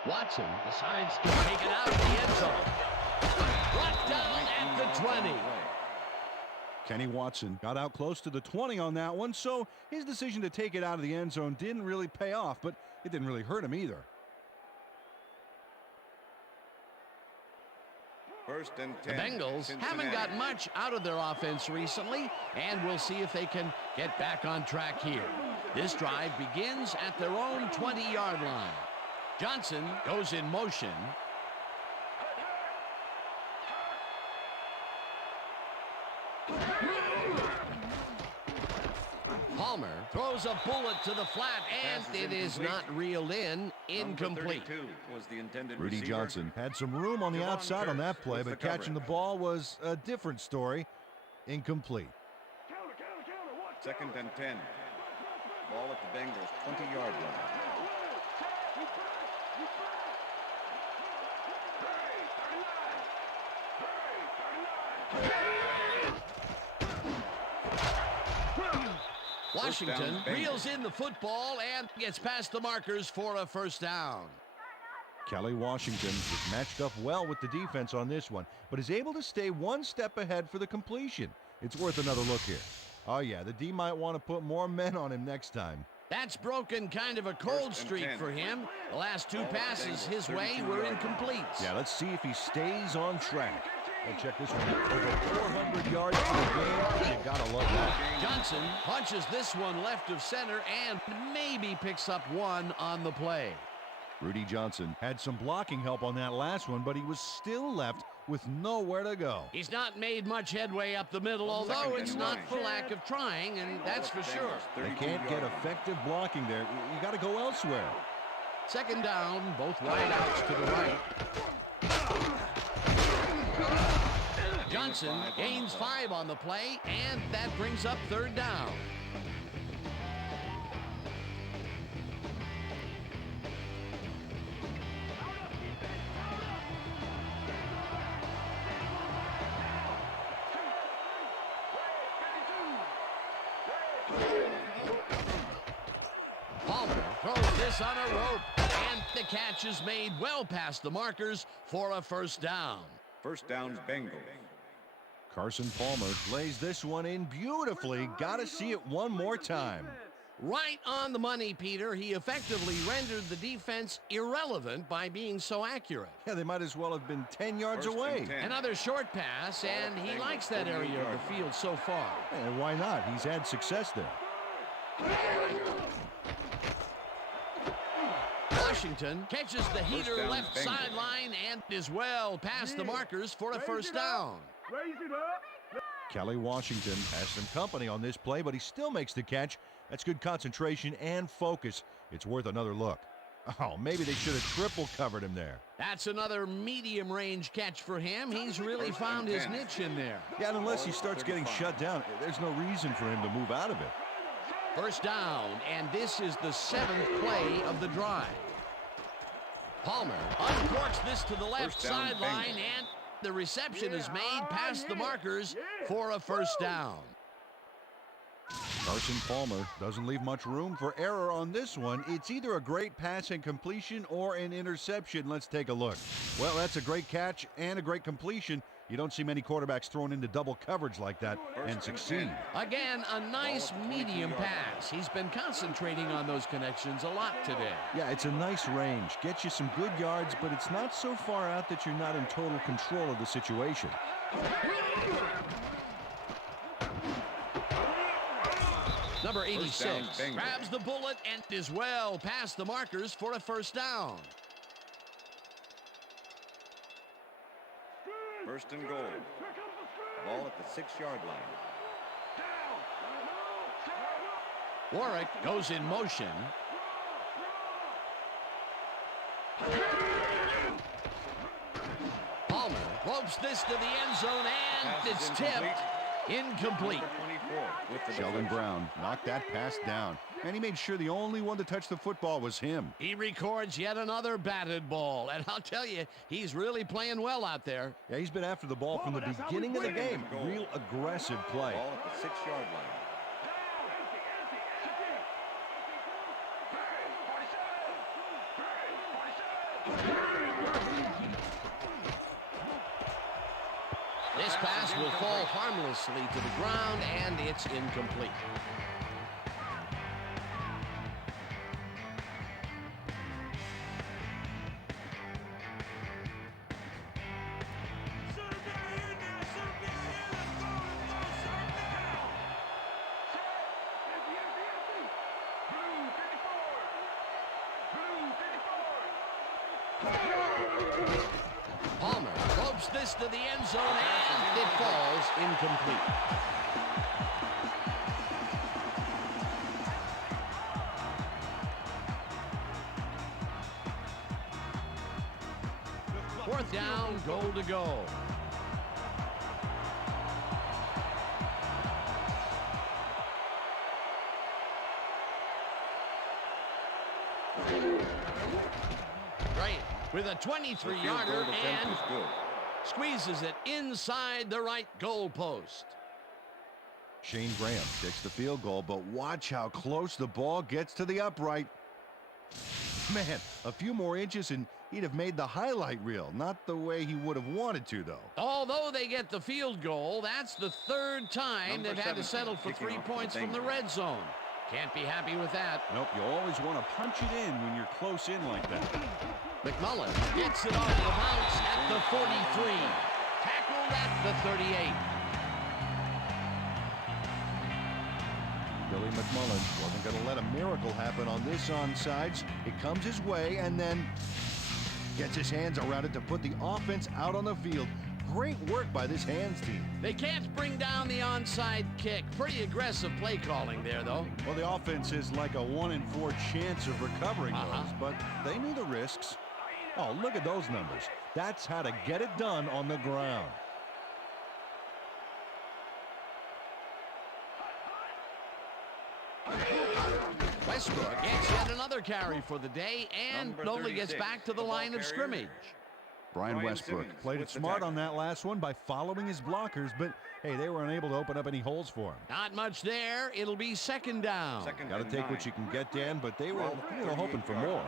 Watson decides to take it out of the end zone. Brought down at the 20. Kenny Watson got out close to the 20 on that one, so his decision to take it out of the end zone didn't really pay off, but it didn't really hurt him either. First and The 10. Bengals Cincinnati. haven't got much out of their offense recently, and we'll see if they can get back on track here. This drive begins at their own 20-yard line. Johnson goes in motion. Palmer throws a bullet to the flat, and it is not reeled in. Incomplete. Number 32 was the intended Rudy receiver. Johnson had some room on the Javon outside on that Curse play, was but the catching the coverage. ball was a different story. Incomplete. Second and 10. Ball at the Bengals' 20-yard line. Washington Bengals. reels in the football and gets past the markers for a first down. Kelly Washington is matched up well with the defense on this one, but is able to stay one step ahead for the completion. It's worth another look here. Oh, yeah, the D might want to put more men on him next time. That's broken kind of a cold streak for him. The last two passes his way were incomplete. Yeah, let's see if he stays on track. We'll check this one out. Over 400 yards for the game. You gotta love that. Johnson punches this one left of center and maybe picks up one on the play. Rudy Johnson had some blocking help on that last one, but he was still left with nowhere to go. He's not made much headway up the middle, although it's not for lack of trying, and that's for sure. They can't get effective blocking there. You got to go elsewhere. Second down, both wideouts to the right. Johnson gains 5 on the play, and that brings up third down. Throws this on a rope, and the catch is made well past the markers for a first down. First down, Bengals. Carson Palmer lays this one in beautifully. Got to see it one more time. Right on the money, Peter. He effectively rendered the defense irrelevant by being so accurate. Yeah, they might as well have been 10 yards away. Another short pass, and he likes that area of the field so far. And why not? He's had success there. Washington catches the heater left sideline and is well past the markers for a first down. Raise it up. Kelly Washington has some company on this play, but he still makes the catch. That's good concentration and focus. It's worth another look. Oh, maybe they should have triple covered him there. That's another medium range catch for him. He's really found his niche in there. Yeah, and unless he starts getting shut down, there's no reason for him to move out of it. First down, and this is the 7th play of the drive. Palmer uncorks this to the left sideline, and the reception is made past the markers for a first down. Carson Palmer doesn't leave much room for error on this one. It's either a great pass and completion or an interception. Let's take a look. Well, that's a great catch and a great completion. You don't see many quarterbacks thrown into double coverage like that and succeed. Again, a nice medium pass. He's been concentrating on those connections a lot today. Yeah, it's a nice range. Gets you some good yards, but it's not so far out that you're not in total control of the situation. Number 86 grabs the bullet and is well past the markers for a first down. First and goal. Ball at the 6-yard line. Warwick goes in motion. Palmer ropes this to the end zone, and it's tipped. Incomplete. Sheldon Brown knocked that pass down, and he made sure the only one to touch the football was him. He records yet another batted ball, and I'll tell you, he's really playing well out there. Yeah, he's been after the ball from the beginning of the game. Real aggressive play. Ball at the 6-yard line. This pass will fall harmlessly to the ground, and it's incomplete. Palmer ropes this to the end zone, and it falls incomplete. Fourth down, goal to go. Bryant with a 23-yarder and squeezes it inside the right goal post. Shane Graham takes the field goal, but watch how close the ball gets to the upright. Man, a few more inches and he'd have made the highlight reel. Not the way he would have wanted to, though. Although they get the field goal, that's the third time they've had to settle for 3 points from the red zone. Can't be happy with that. Nope, you always want to punch it in when you're close in like that. McMullen gets it off the bounce at the 43. Tackled at the 38. Billy McMullen wasn't going to let a miracle happen on this onside. It comes his way and then gets his hands around it to put the offense out on the field. Great work by this hands team. They can't bring down the onside kick. Pretty aggressive play calling there, though. Well, the offense is like a 1 in 4 chance of recovering those, but they knew the risks. Oh, look at those numbers. That's how to get it done on the ground. Westbrook gets yet another carry for the day and only gets back to the line of scrimmage. Brian Westbrook played it smart on that last one by following his blockers, but hey, they were unable to open up any holes for him. Not much there. It'll be second down. Got to take what you can get, Dan, but they were hoping for more.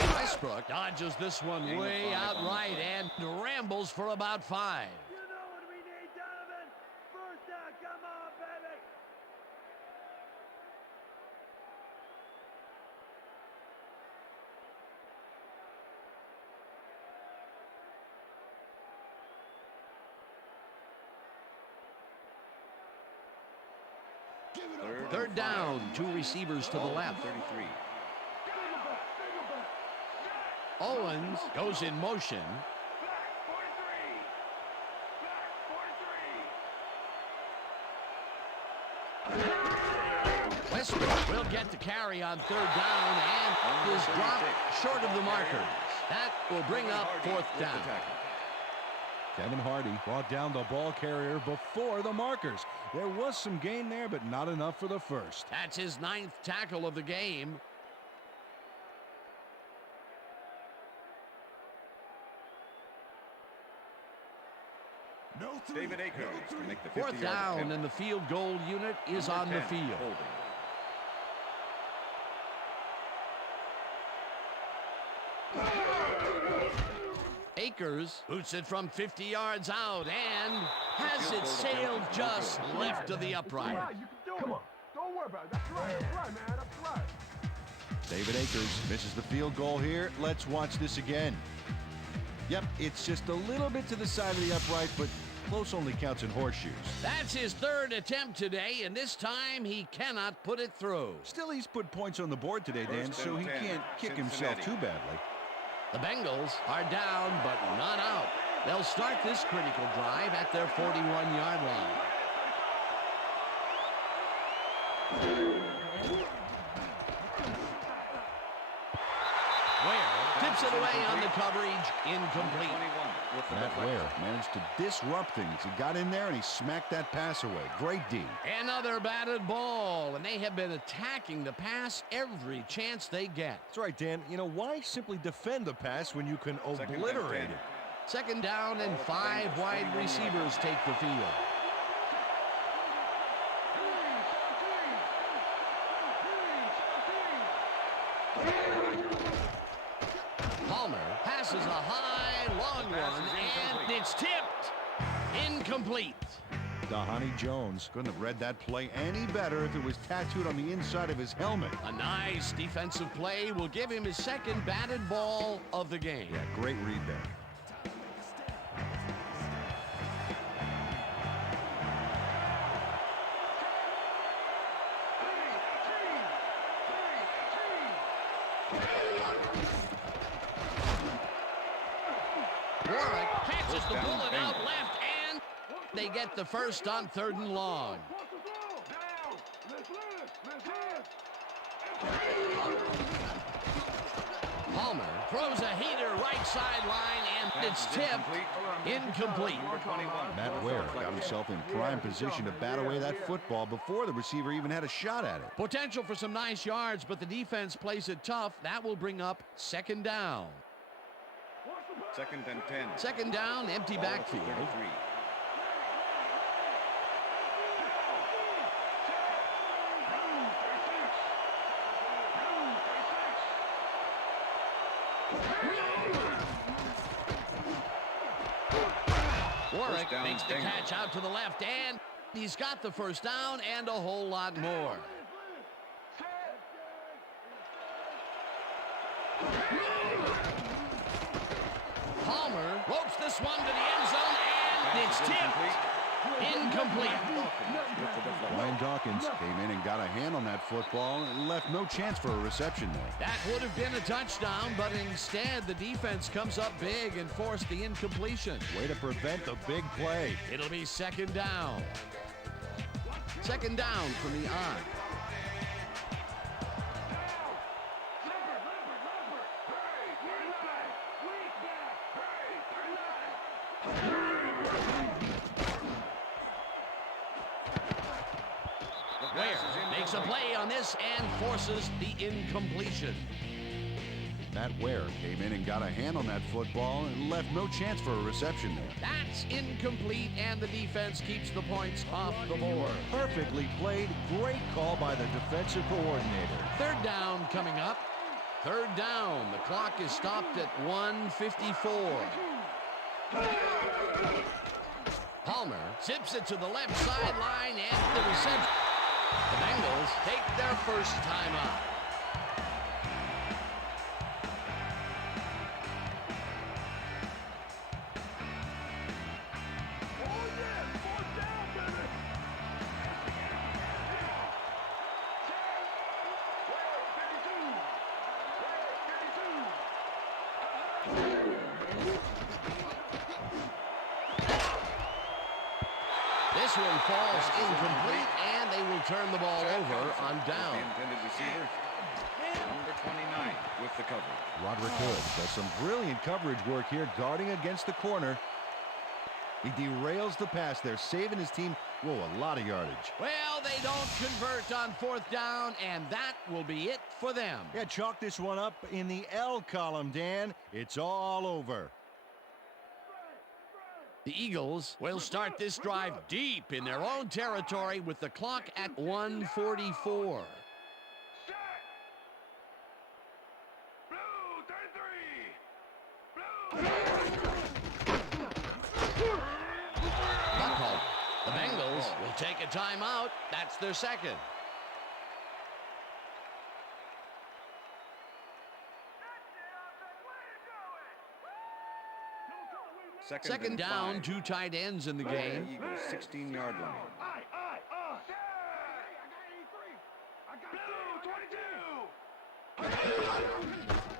Westbrook dodges this one way out right and rambles for about 5. You know what we need, Donovan? First down, come on, baby. Third down, 2 receivers to the left. 33. Owens goes in motion. Westbrook will get the carry on third down and is dropped short of the markers. That will bring up fourth down. Kevin Hardy brought down the ball carrier before the markers. There was some gain there, but not enough for the first. That's his 9th tackle of the game. David Akers to make the 4th down, and the field goal unit is on the field. Akers boots it from 50 yards out and has it sailed just left of the upright. Come on. Don't worry about it. That's right. That's right, man. That's right. David Akers misses the field goal here. Let's watch this again. Yep, it's just a little bit to the side of the upright, but close only counts in horseshoes. That's his 3rd attempt today, and this time he cannot put it through. Still, he's put points on the board today, Dan, so he can't kick himself too badly. The Bengals are down, but not out. They'll start this critical drive at their 41-yard line. Ware tips it away on the coverage, incomplete. Matt Ware managed to disrupt things. He got in there and he smacked that pass away. Great D. Another batted ball, and they have been attacking the pass every chance they get. That's right, Dan. You know, why simply defend the pass when you can obliterate it? 2nd down and 5 wide receivers take the field. Palmer passes a high, long one, and it's tipped. Incomplete. Dahani Jones couldn't have read that play any better if it was tattooed on the inside of his helmet. A nice defensive play will give him his 2nd batted ball of the game. Yeah, great read there. Warwick catches the bullet out left, and they get the first on 3rd and long. Palmer throws a heater right sideline, and it's tipped. Incomplete. Matt Ware got himself in prime position to bat away that football before the receiver even had a shot at it. Potential for some nice yards, but the defense plays it tough. That will bring up 2nd down. Second and 10. Second down, empty Ball at the backfield. 33. Warwick down, makes the Bengals. catch out to the left, and he's got the first down and a whole lot more. Palmer ropes this one to the end zone, and it's tipped. Incomplete. Ryan Dawkins came in and got a hand on that football and left no chance for a reception there. That would have been a touchdown, but instead the defense comes up big and forced the incompletion. Way to prevent the big play. It'll be second down. Second down from the I. Makes a play on this and forces the incompletion. Matt Ware came in and got a hand on that football and left no chance for a reception there. That's incomplete, and the defense keeps the points off the board. Perfectly played. Great call by the defensive coordinator. Third down coming up. Third down. The clock is stopped at 1:54. Palmer zips it to the left sideline and the reception. The Bengals take their first time out. This one falls incomplete, and they will turn the ball over on down. The intended receiver, number 29, with the coverage. Roderick Hood does some brilliant coverage work here, guarding against the corner. He derails the pass there, saving his team, a lot of yardage. Well, they don't convert on fourth down, and that will be it for them. Yeah, chalk this one up in the L column, Dan. It's all over. The Eagles will start this drive deep in their own territory with the clock at 1:44. Buckholz. The Bengals will take a timeout. That's their second. Second down, 2 tight ends in the game. Eagles 16-yard line.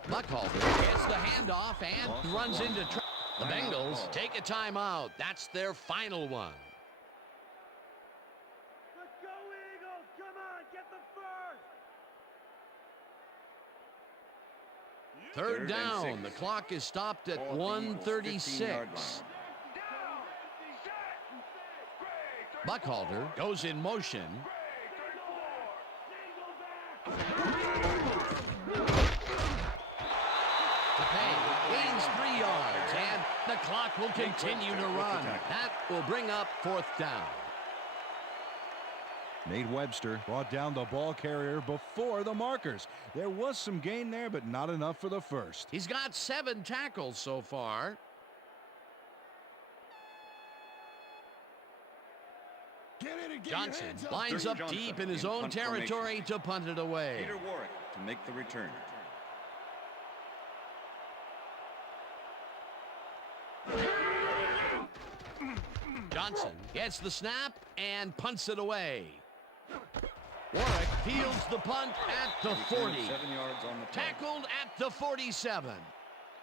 Buckholz gets the handoff and runs into the Bengals take a timeout. That's their final one. Let's go, Eagles! Come on, get the first! Third down. The clock is stopped at 1:36. Buckhalter goes in motion. Gains 3 yards, and the clock will continue to run. That will bring up fourth down. Nate Webster brought down the ball carrier before the markers. There was some gain there, but not enough for the first. He's got 7 tackles so far. Johnson lines up deep in his own territory to punt it away. Peter Warwick to make the return. Johnson gets the snap and punts it away. Warwick fields the punt at the 40. 7 yards on the play. Tackled at the 47.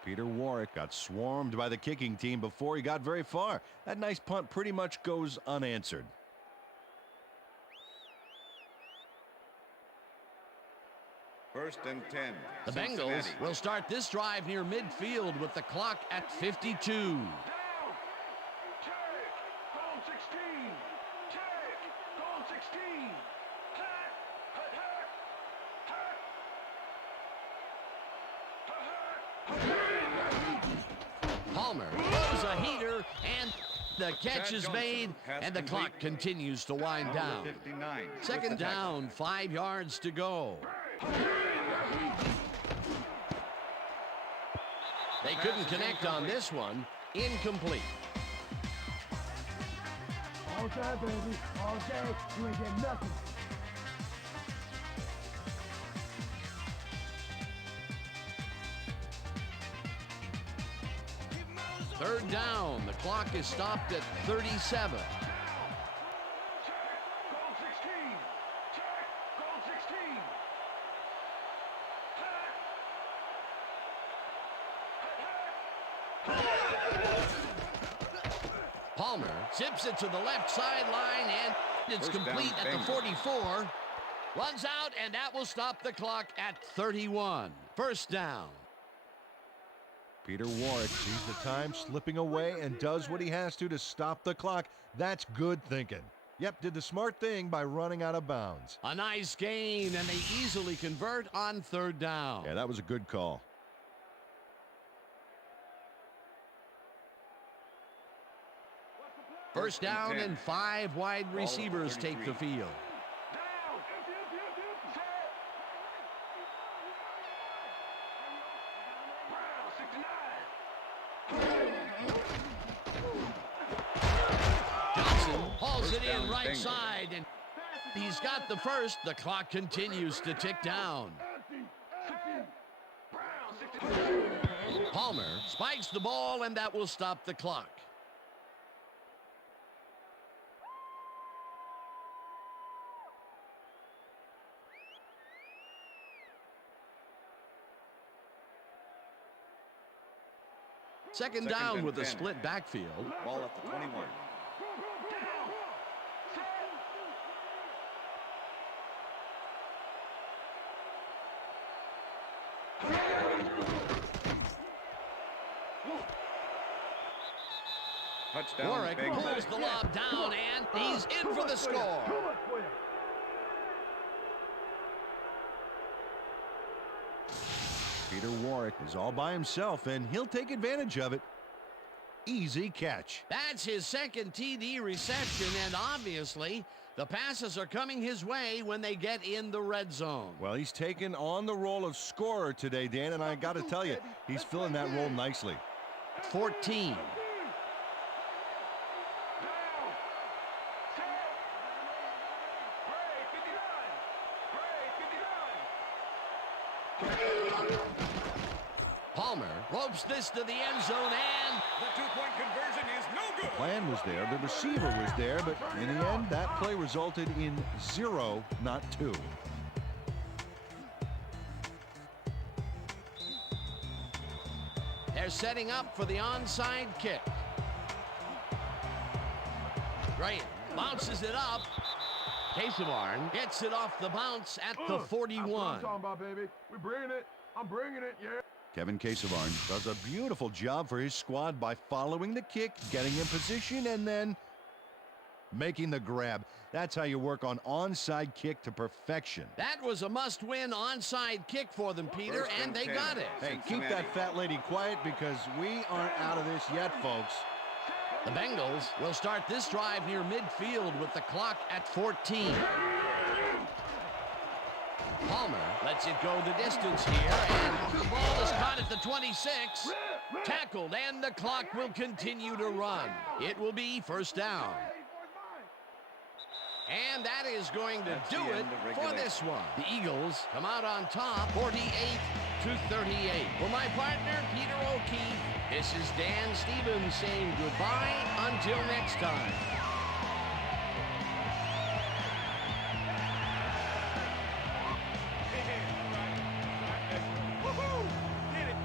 Peter Warwick got swarmed by the kicking team before he got very far. That nice punt pretty much goes unanswered. First and 10. The Bengals Cincinnati. will start this drive near midfield with the clock at 52. Palmer throws a heater, and the catch is Johnson made, pass and the complete. clock continues to wind Number down. 59 with Second the tackle. down, 5 yards to go. They couldn't connect on this one. Incomplete. All day, baby. All day. You ain't getting nothing. Third down. The clock is stopped at 37. Goal 16. Check. Goal 16. Palmer zips it to the left sideline, and it's First down, complete at the Bengals. 44. Runs out, and that will stop the clock at 31. First down. Peter Warwick sees the time slipping away and does what he has to stop the clock. That's good thinking. Yep, did the smart thing by running out of bounds. A nice gain, and they easily convert on third down. Yeah, that was a good call. First down, and 10. and 5 wide Ball at receivers take the 33. field. Down. Set. Brown 69. Johnson hauls First it in down, right Bengals. side, and he's got the first. The clock continues to tick down. Brown 69. Palmer spikes the ball, and that will stop the clock. Second down and with a 10. split backfield. Ball at the 21. Touchdown, Warwick Bengals. pulls the lob down, and he's in for the score. Peter Warwick is all by himself, and he'll take advantage of it. Easy catch. That's his second TD reception, and obviously the passes are coming his way when they get in the red zone. Well, he's taken on the role of scorer today, Dan, and I got to tell you, he's filling that role nicely. 14. Palmer ropes this to the end zone, and The two-point conversion is no good. Plan was there, the receiver was there, but in the end, that play resulted in 0, not 2. they're setting up for the onside kick. Graham bounces it up. Casavarn gets it off the bounce at the 41. That's what I'm talking about, baby. We're bringing it. I'm bringing it, yeah. Kevin Casavarn does a beautiful job for his squad by following the kick, getting in position, and then making the grab. That's how you work on onside kick to perfection. That was a must-win onside kick for them, Peter, First and and they 10. got it. Hey, keep that fat lady quiet because we aren't out of this yet, folks. The Bengals will start this drive near midfield with the clock at 14. Palmer lets it go the distance here, and the ball is caught at the 26. Tackled, and the clock will continue to run. It will be first down. And that is going to That's do the it end of for regulation. this one. The Eagles come out on top, 48-38. For my partner, Peter O'Keefe, this is Dan Stevens saying goodbye until next time. Woohoo! Get it.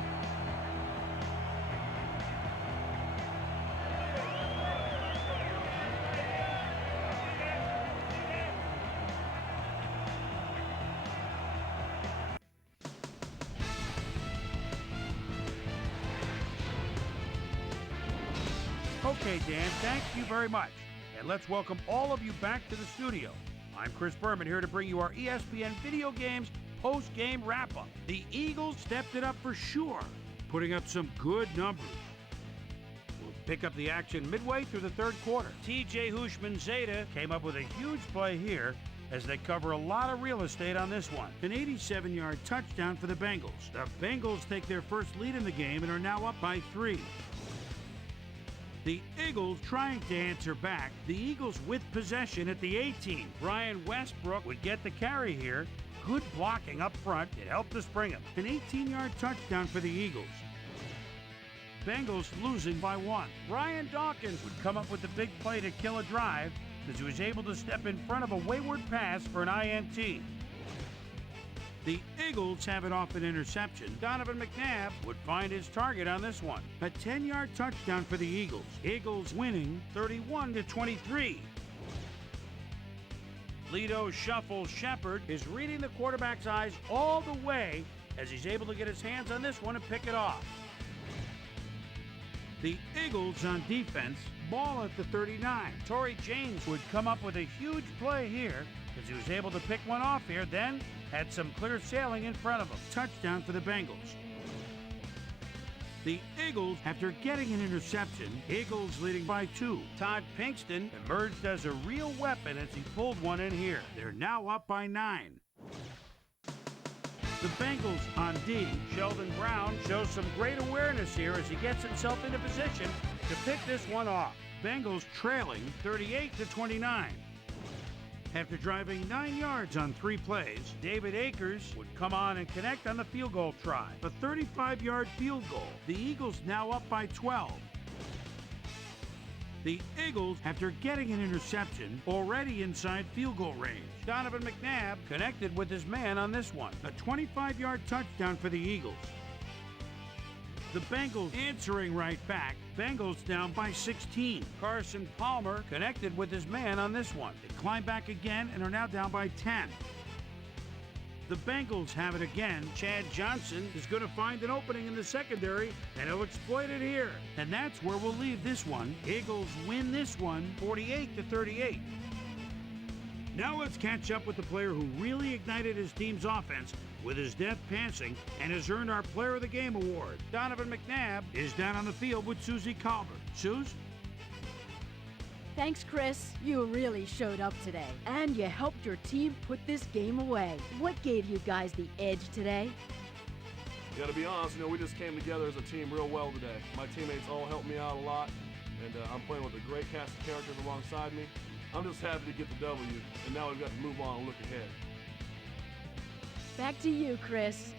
Okay, Dan, thank you very much. And let's welcome all of you back to the studio. I'm Chris Berman here to bring you our ESPN Video Games post-game wrap-up. The Eagles stepped it up for sure, putting up some good numbers. pick up the action midway through the third quarter. T.J. Hushman-Zeta came up with a huge play here as they cover a lot of real estate on this one. An 87-yard touchdown for the Bengals. The Bengals take their first lead in the game and are now up by 3. The Eagles trying to answer back. The Eagles with possession at the 18. Brian Westbrook would get the carry here. Good blocking up front. It helped to spring him. An 18-yard touchdown for the Eagles. Bengals losing by 1. Ryan Dawkins would come up with the big play to kill a drive as he was able to step in front of a wayward pass for an INT. The Eagles have it off an interception. Donovan McNabb would find his target on this one. A 10-yard touchdown for the Eagles. Eagles winning 31-23. Lido Shuffle Shepard is reading the quarterback's eyes all the way as he's able to get his hands on this one and pick it off. The Eagles on defense, ball at the 39. Torrey James would come up with a huge play here as he was able to pick one off here, then had some clear sailing in front of him. Touchdown for the Bengals. The Eagles, after getting an interception, Eagles leading by 2. Todd Pinkston emerged as a real weapon as he pulled one in here. They're now up by 9. The Bengals on D. Sheldon Brown shows some great awareness here as he gets himself into position to pick this one off. Bengals trailing 38-29. After driving 9 yards on 3 plays, David Akers would come on and connect on the field goal try. A 35-yard field goal. The Eagles now up by 12. The Eagles, after getting an interception, already inside field goal range. Donovan McNabb connected with his man on this one. A 25-yard touchdown for the Eagles. The Bengals answering right back. Bengals down by 16. Carson Palmer connected with his man on this one. They climb back again and are now down by 10. The Bengals have it again. Chad Johnson is going to find an opening in the secondary, and he'll exploit it here. And that's where we'll leave this one. Eagles win this one 48-38. Now let's catch up with the player who really ignited his team's offense with his deft passing and has earned our Player of the Game award. Donovan McNabb is down on the field with Susie Colbert. Suze? Thanks, Chris. You really showed up today, and you helped your team put this game away. What gave you guys the edge today? Yeah, to be honest, we just came together as a team real well today. My teammates all helped me out a lot, and I'm playing with a great cast of characters alongside me. I'm just happy to get the W, and now we've got to move on and look ahead. Back to you, Chris.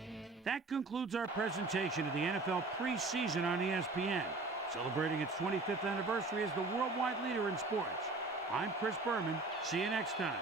That concludes our presentation of the NFL preseason on ESPN, celebrating its 25th anniversary as the worldwide leader in sports. I'm Chris Berman. See you next time.